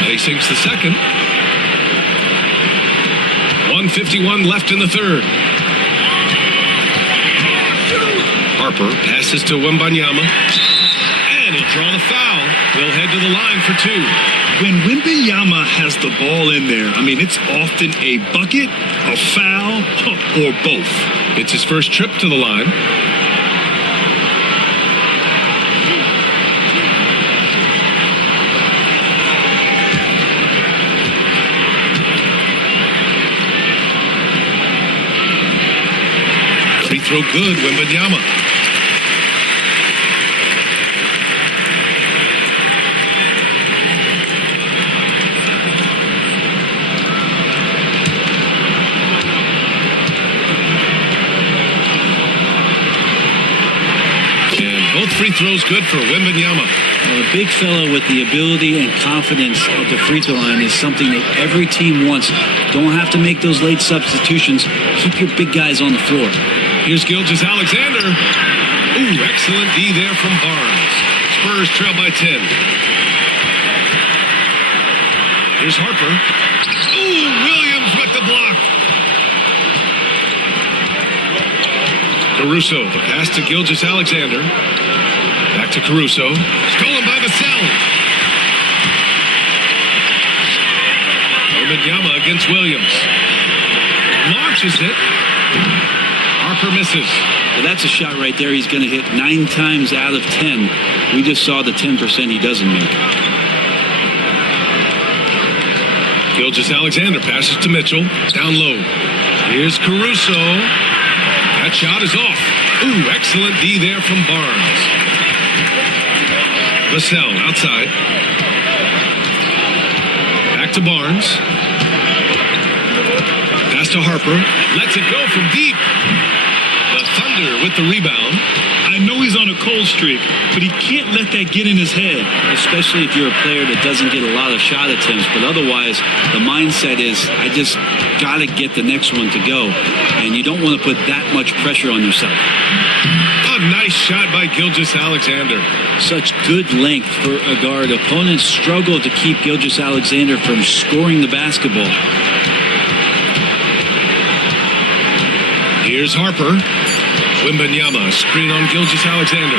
And he sinks the second. 1:51 left in the third. Harper passes to Wembanyama. And he'll draw the foul. He'll head to the line for 2. When Wembanyama has the ball in there, I mean, it's often a bucket, a foul, or both. It's his first trip to the line. Free throw good, Wembanyama. And both free throws good for Wembanyama. Well, a big fellow with the ability and confidence at the free throw line is something that every team wants. Don't have to make those late substitutions. Keep your big guys on the floor. Here's Gilgeous-Alexander. Ooh, excellent D there from Barnes. Spurs trail by 10. Here's Harper. Caruso, the pass to Gilgeous-Alexander. Back to Caruso. Stolen by Vassell. Wembanyama against Williams. Launches it. Harper misses. Well, that's a shot right there. He's going to hit 9 times out of 10. We just saw the 10% he doesn't make. Gilgeous-Alexander passes to Mitchell. Down low. Here's Caruso. That shot is off. Ooh, excellent D there from Barnes. Vassell outside. Back to Barnes. Pass to Harper. Lets it go from deep. The Thunder with the rebound. I know he's on a cold streak, but he can't let that get in his head. Especially if you're a player that doesn't get a lot of shot attempts. But otherwise, the mindset is, I just got to get the next one to go. And you don't want to put that much pressure on yourself. A nice shot by Gilgeous-Alexander. Such good length for a guard. Opponents struggle to keep Gilgeous-Alexander from scoring the basketball. Here's Harper. Wembanyama, screen on Gilgeous-Alexander.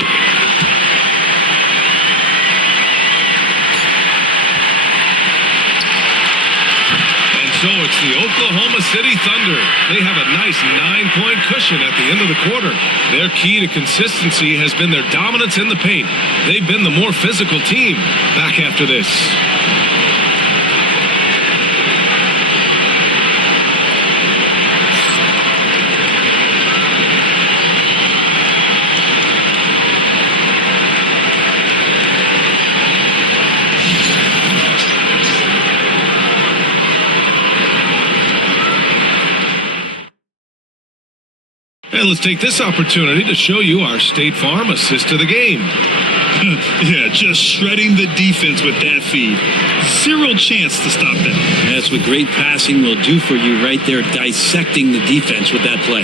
And so it's the Oklahoma City Thunder. They have a nice 9-point cushion at the end of the quarter. Their key to consistency has been their dominance in the paint. They've been the more physical team. Back after this. And let's take this opportunity to show you our State Farm assist to the game. Yeah, just shredding the defense with that feed. Zero chance to stop that. That's what great passing will do for you right there, dissecting the defense with that play.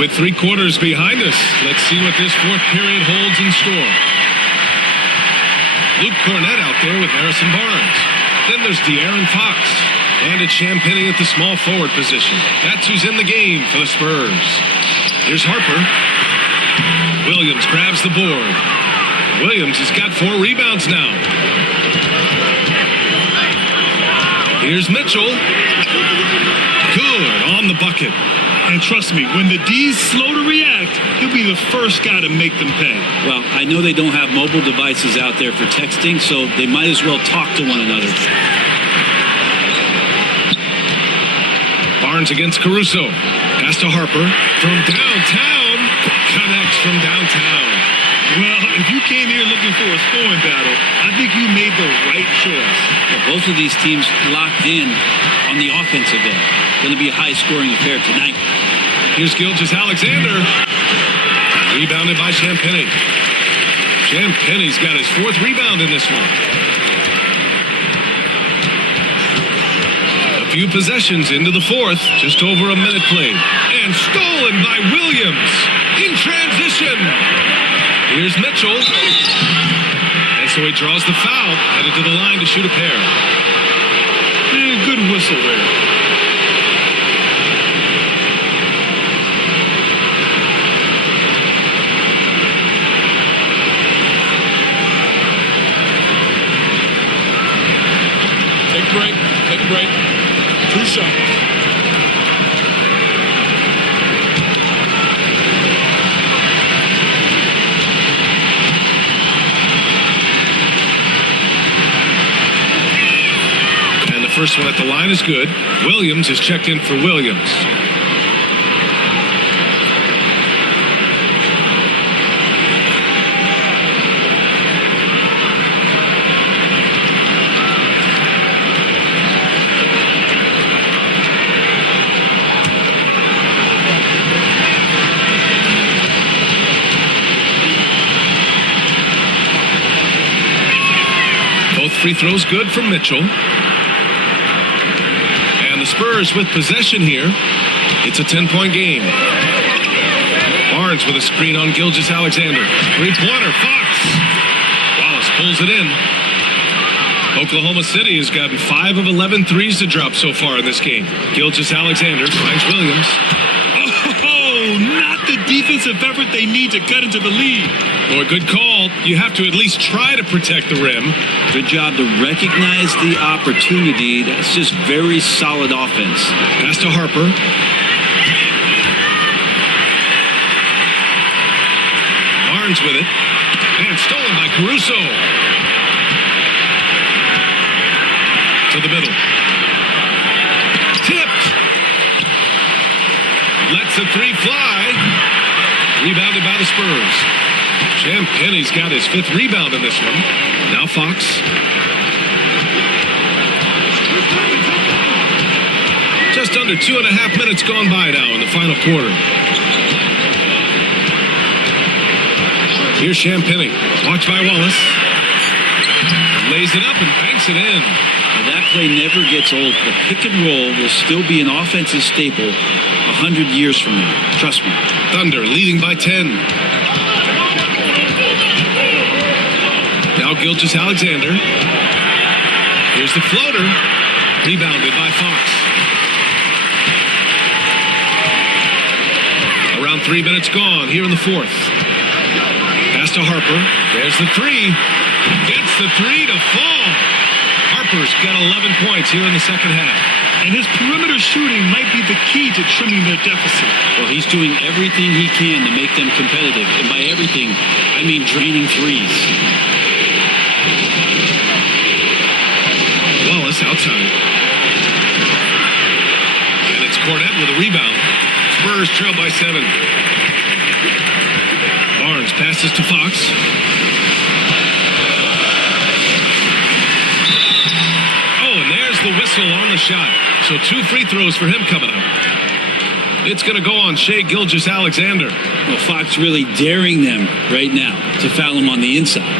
With 3 quarters behind us, let's see what this fourth period holds in store. Luke Cornett out there with Harrison Barnes. Then there's De'Aaron Fox. And it's Champagnie at the small forward position. That's who's in the game for the Spurs. Here's Harper. Williams grabs the board. Williams has got 4 rebounds now. Here's Mitchell. Good on the bucket. And trust me, when the D's slow to react, he'll be the first guy to make them pay. Well, I know they don't have mobile devices out there for texting, so they might as well talk to one another. Barnes against Caruso. Pass to Harper. From downtown. Connects from downtown. Well, if you came here looking for a scoring battle, I think you made the right choice. Well, both of these teams locked in on the offensive end. Going to be a high-scoring affair tonight. Here's Gilgeous-Alexander. Rebounded by Champagnie. Champagnie's got his 4th rebound in this one. A few possessions into the 4th. Just over a minute played. And stolen by Williams. In transition. Here's Mitchell. And so he draws the foul. Headed to the line to shoot a pair. Good whistle there. Take a break. Take a break. 2 shots. And the first one at the line is good. Williams is checked in for Williams. Free throws good from Mitchell. And the Spurs with possession here. It's a 10-point game. Barnes with a screen on Gilgeous-Alexander. 3-pointer, Fox. Wallace pulls it in. Oklahoma City has gotten 5 of 11 threes to drop so far in this game. Gilgeous-Alexander finds Williams. Oh, not the defensive effort they need to cut into the lead. Boy, good call. You have to at least try to protect the rim. Good job to recognize the opportunity. That's just very solid offense. Pass to Harper. Barnes with it. And stolen by Caruso. To the middle. Tipped. Lets the three fly. Rebounded by the Spurs. Champagne's got his 5th rebound in this one. Now Fox. Just under 2.5 minutes gone by now in the final quarter. Here's Champagne. Watched by Wallace. Lays it up and banks it in. That play never gets old. The pick and roll will still be an offensive staple 100 years from now. Trust me. Thunder leading by 10. Now Gilgeous-Alexander. Here's the floater. Rebounded by Fox. Around 3 minutes gone here in the 4th. Pass to Harper. There's the three. Gets the three to fall. Harper's got 11 points here in the second half. And his perimeter shooting might be the key to trimming their deficit. Well, he's doing everything he can to make them competitive. And by everything, I mean draining threes. Wallace outside. And it's Cornette with a rebound. Spurs trail by 7. Barnes passes to Fox. Oh, and there's the whistle on the shot. So 2 free throws for him coming up. It's going to go on Shai Gilgeous-Alexander. Well, Fox really daring them right now to foul him on the inside.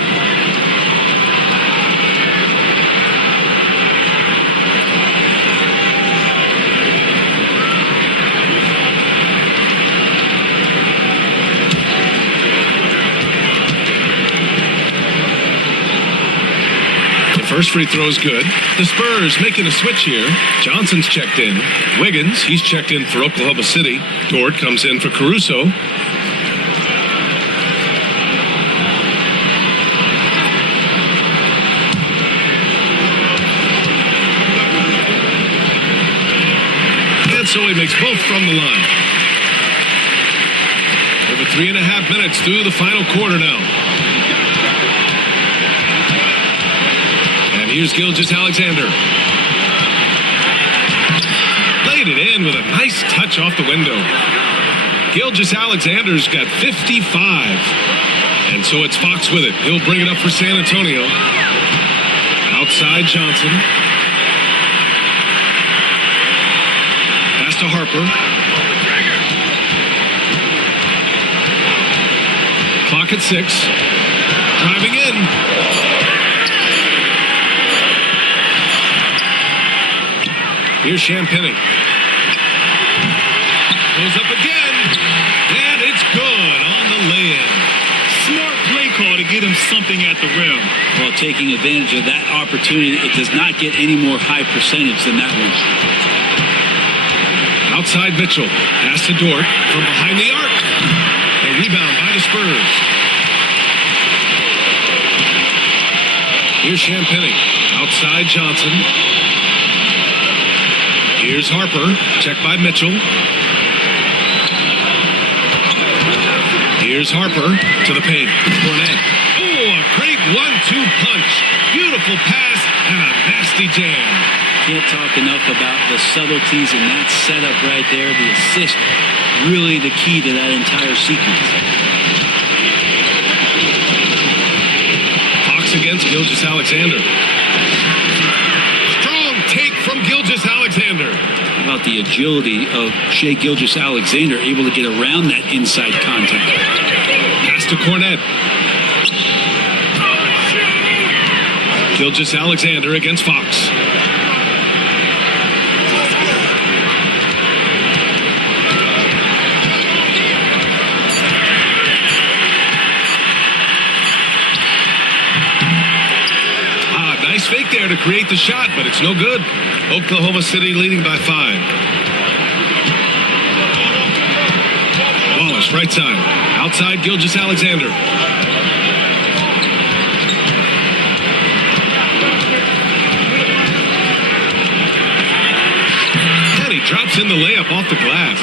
First free throw is good. The Spurs making a switch here. Johnson's checked in. Wiggins, he's checked in for Oklahoma City. Dort comes in for Caruso. And so he makes both from the line. Over 3.5 minutes through the final quarter now. Here's Gilgeous-Alexander. Laid it in with a nice touch off the window. Gilgeous-Alexander's got 55. And so it's Fox with it. He'll bring it up for San Antonio. Outside Johnson. Pass to Harper. Clock at 6. Driving in. Here's Champagnie. Goes up again. And it's good on the lay-in. Smart play call to get him something at the rim. Well, taking advantage of that opportunity, it does not get any more high percentage than that one. Outside Mitchell. Pass to Dort from behind the arc. A rebound by the Spurs. Here's Champagnie. Outside Johnson. Here's Harper, checked by Mitchell. Here's Harper to the paint. Cornette. Oh, a great 1-2 punch. Beautiful pass and a nasty jam. Can't talk enough about the subtleties in that setup right there. The assist, really the key to that entire sequence. Fox against Gilgeous-Alexander. Take from Gilgeous-Alexander. How about the agility of Shai Gilgeous-Alexander, able to get around that inside contact. Pass to Cornette. Gilgeous-Alexander against Fox. Nice fake there to to create the shot, but it's no good. Oklahoma City leading by 5. Wallace, right side. Outside, Gilgeous-Alexander. And he drops in the layup off the glass.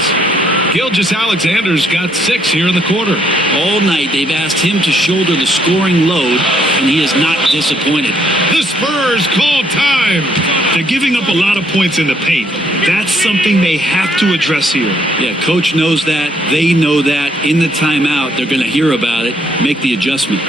Gilgeous-Alexander's got 6 here in the quarter. All night they've asked him to shoulder the scoring load, and he is not disappointed. The Spurs call time. They're giving up a lot of points in the paint. That's something they have to address here. Yeah, coach knows that. They know that. In the timeout, they're going to hear about it, make the adjustment.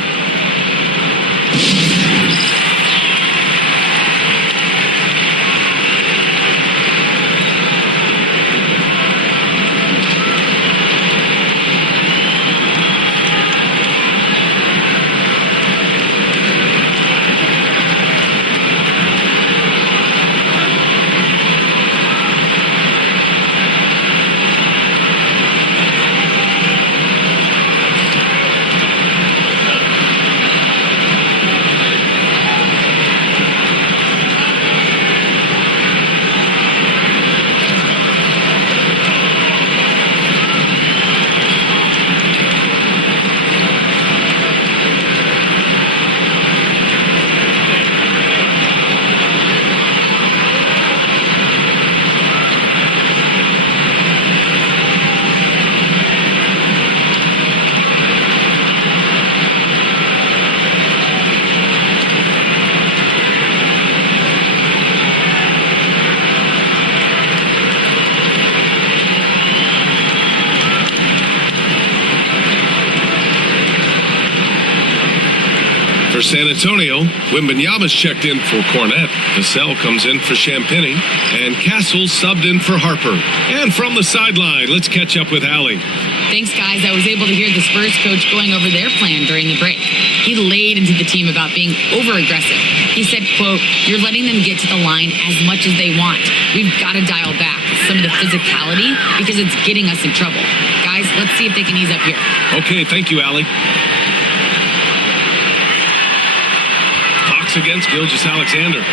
For San Antonio, Wembanyama's checked in for Cornette. Vassell comes in for Champagny. And Castle's subbed in for Harper. And from the sideline, let's catch up with Allie. Thanks, guys. I was able to hear the Spurs coach going over their plan during the break. He laid into the team about being over-aggressive. He said, quote, "You're letting them get to the line as much as they want. We've got to dial back some of the physicality because it's getting us in trouble. Guys, let's see if they can ease up here." Okay, thank you, Allie. Fox against Gilgeous-Alexander.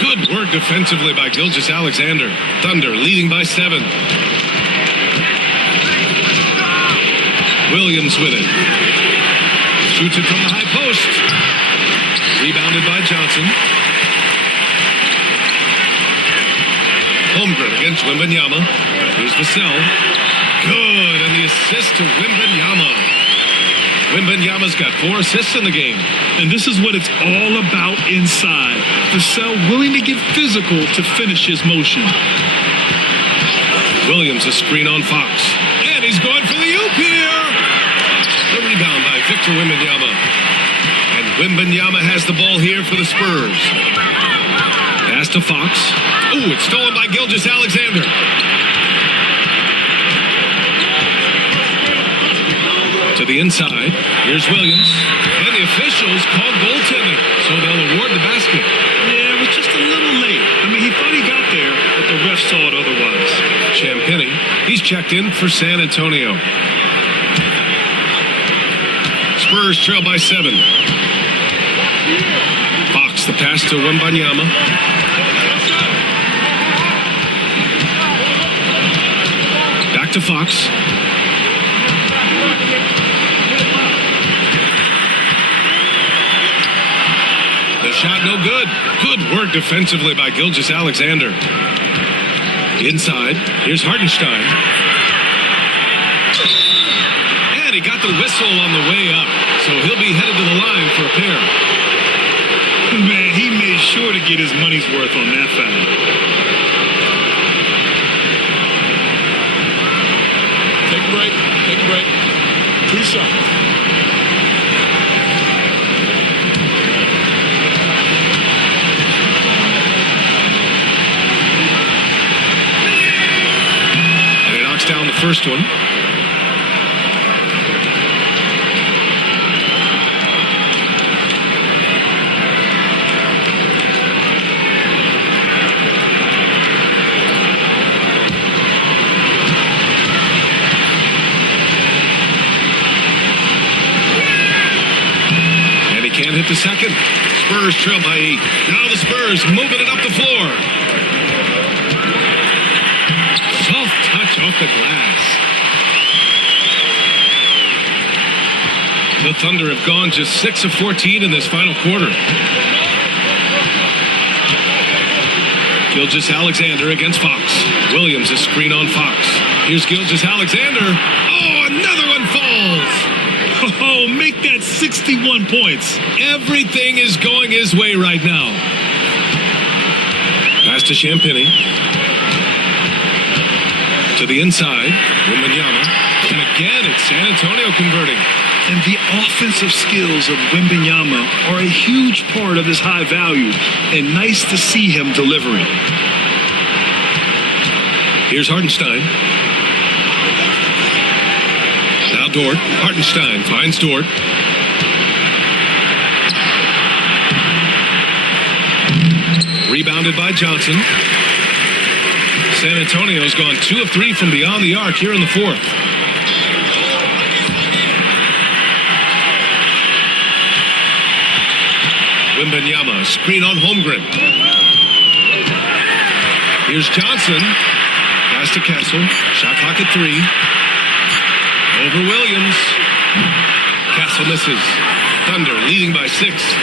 Good work defensively by Gilgeous-Alexander. Thunder leading by 7. Williams with it. Shoots it from the high post. Rebounded by Johnson. Holmgren against Wembanyama. Here's Vassell. Good, and the assist to Wembanyama. Wembanyama's got 4 assists in the game. And this is what it's all about inside. Vassell willing to get physical to finish his motion. Williams a screen on Fox. And he's going for the oop here. The rebound by Victor Wembanyama. And Wembanyama has the ball here for the Spurs. Pass to Fox. Ooh, it's stolen by Gilgeous-Alexander. To the inside. Here's Williams. And the officials called goaltending, so they'll award the basket. Yeah, it was just a little late. I mean, he thought he got there, but the ref saw it otherwise. Champagny, he's checked in for San Antonio. Spurs trail by 7. Fox, the pass to Wembanyama. Back to Fox. The shot no good. Good work defensively by Gilgeous-Alexander. Inside, here's Hartenstein. And he got the whistle on the way up, so he'll be headed to the line for a pair. Man, he made sure to get his money's worth on that foul. Take a break. Take a break. 2 shots. Down the first one. And he can't hit hit the second. Spurs trail by 8. Now the Spurs moving it up the floor. Soft touch off the glass. The Thunder have gone just 6 of 14 in this final quarter. Gilgeous-Alexander against Fox. Williams a screen on Fox. Here's Gilgeous-Alexander. Oh, another one falls. Oh, make that 61 points. Everything is going his way right now. Pass to Champagny. To the inside. Wembanyama. And again, it's San Antonio converting. And the offensive skills of Wembanyama are a huge part of his high value, and nice to see him delivering. Here's Hartenstein. Now Dort. Hartenstein finds Dort. Rebounded by Johnson. San Antonio's gone 2 of 3 from beyond the arc here in the fourth. Wembanyama, screen on Holmgren. Here's Johnson. Pass to Castle. Shot clock at 3. Over Williams. Castle misses. Thunder leading by 6.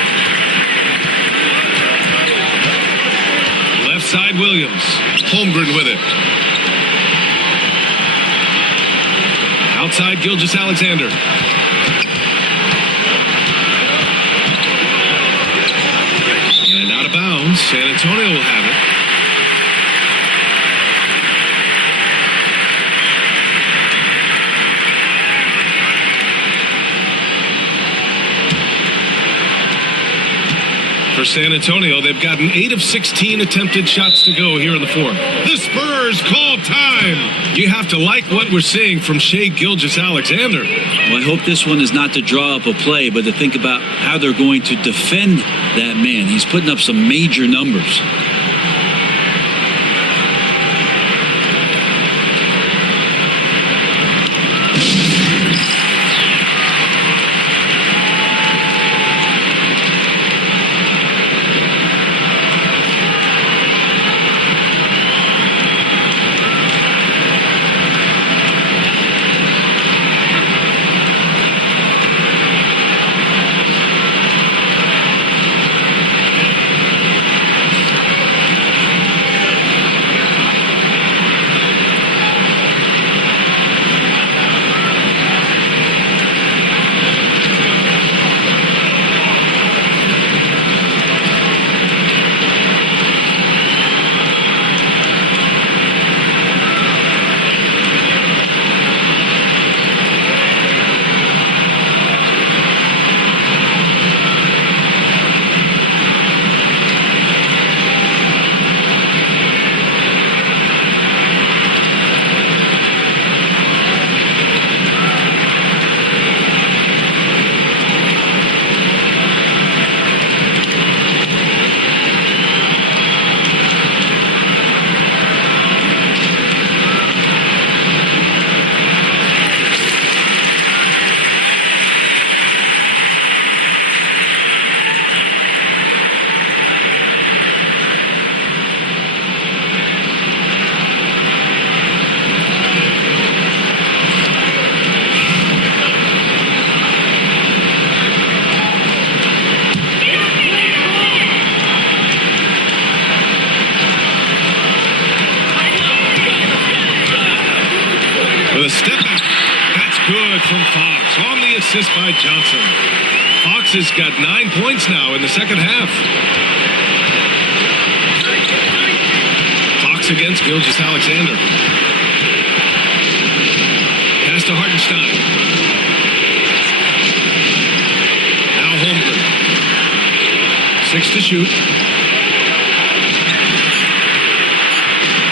Left side Williams. Holmgren with it. Outside Gilgeous-Alexander. And out of bounds. San Antonio will have it. For San Antonio, they've gotten 8 of 16 attempted shots to go here in the fourth. The Spurs call time. You have to like what we're seeing from Shai Gilgeous-Alexander. Well, I hope this one is not to draw up a play, but to think about how they're going to defend that man. He's putting up some major numbers. From Fox on the assist by Johnson. Fox has got 9 points now in the second half. Fox against Gilgeous-Alexander. Pass to Hartenstein. Now Holmgren. 6 to shoot.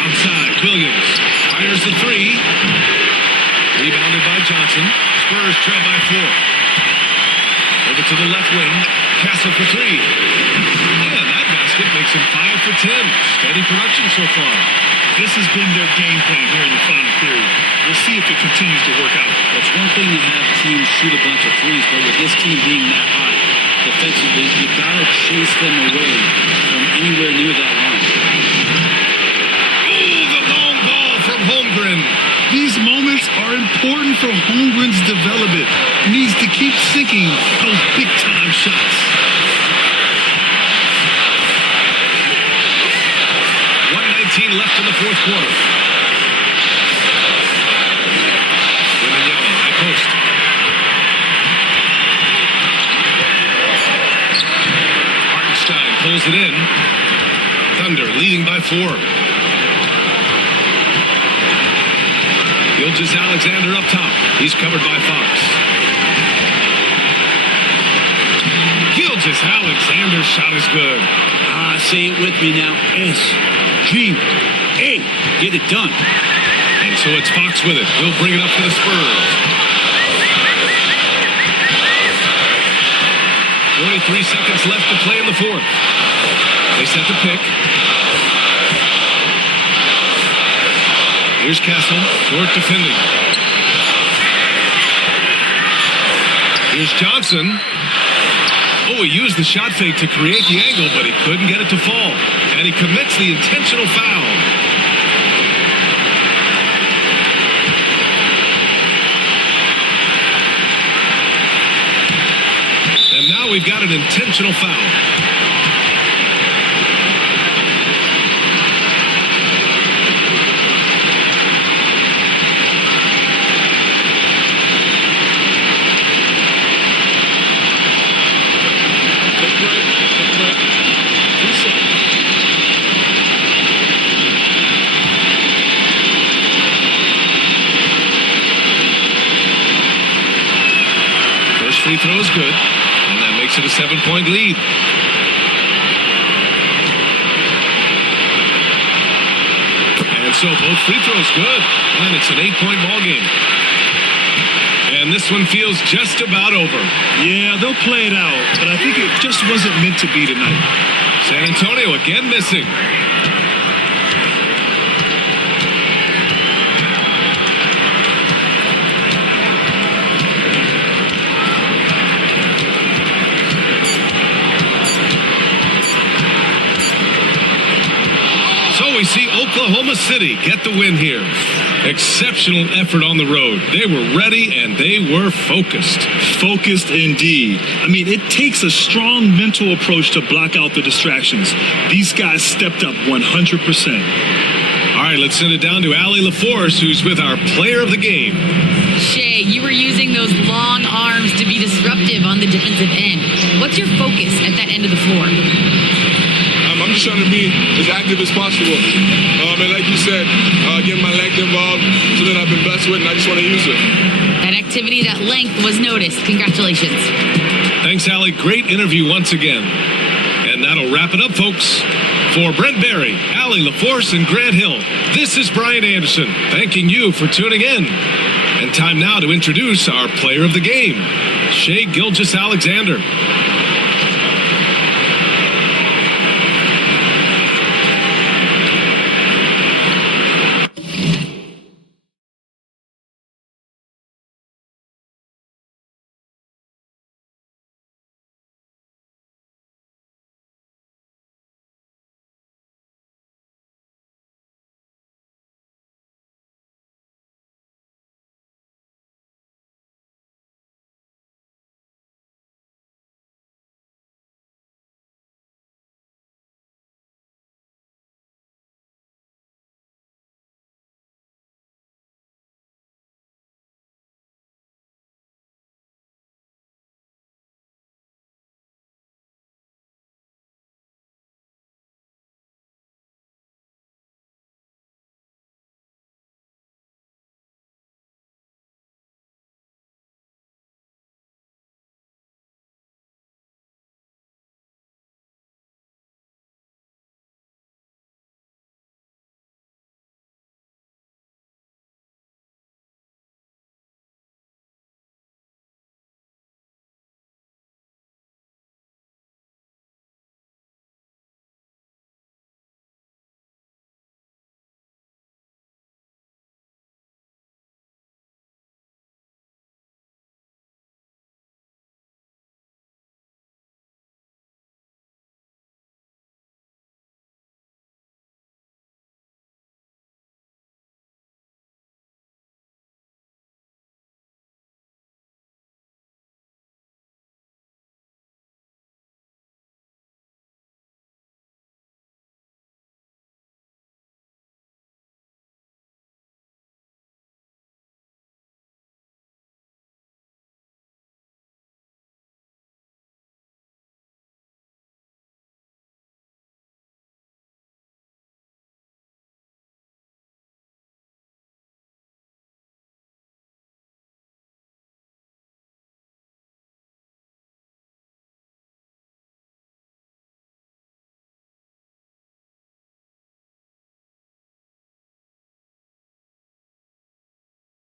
Outside, Williams fires the 3. Rebounded by Johnson. Spurs trail by 4. Over to the left wing. Castle for 3. And that basket makes him 5 for 10. Steady production so far. This has been their game plan here in the final period. We'll see if it continues to work out. It's one thing to have teams shoot a bunch of threes, but with this team being that high, defensively. You got to chase them away from anywhere near that line. Oh, the long ball from Holmgren. These moments are important for Holmgren's development. He needs to keep sinking those big-time shots. 1:19 left in the fourth quarter. High post. Hartenstein pulls it in. Thunder leading by 4. Gilgeous-Alexander up top. He's covered by Fox. Gilgeous-Alexander's shot is good. Say it with me now. SGA. Get it done. And so it's Fox with it. He'll bring it up for the Spurs. 43 seconds left to play in the fourth. They set the pick. Here's Kessel, short defending. Here's Johnson. Oh, he used the shot fake to create the angle, but he couldn't get it to fall. And he commits the intentional foul. And now we've got an intentional foul. Free throw is good, and that makes it a 7-point lead. And so both free throws good, and it's an 8-point ball game. And this one feels just about over. Yeah, they'll play it out, but I think it just wasn't meant to be tonight. San Antonio again missing. We see Oklahoma City get the win here. Exceptional effort on the road. They were ready and they were focused. Focused indeed. I mean, it takes a strong mental approach to block out the distractions. These guys stepped up 100%. All right, let's send it down to Allie LaForce, who's with our player of the game. Shay, you were using those long arms to be disruptive on the defensive end. What's your focus at that end of the floor? I'm just trying to be as active as possible. And like you said, getting my length involved, something I've been blessed with, and I just want to use it. That activity, that length was noticed. Congratulations. Thanks, Allie. Great interview once again. And that'll wrap it up, folks. For Brent Barry, Allie LaForce, and Grant Hill, this is Brian Anderson, thanking you for tuning in. And time now to introduce our player of the game, Shai Gilgeous-Alexander.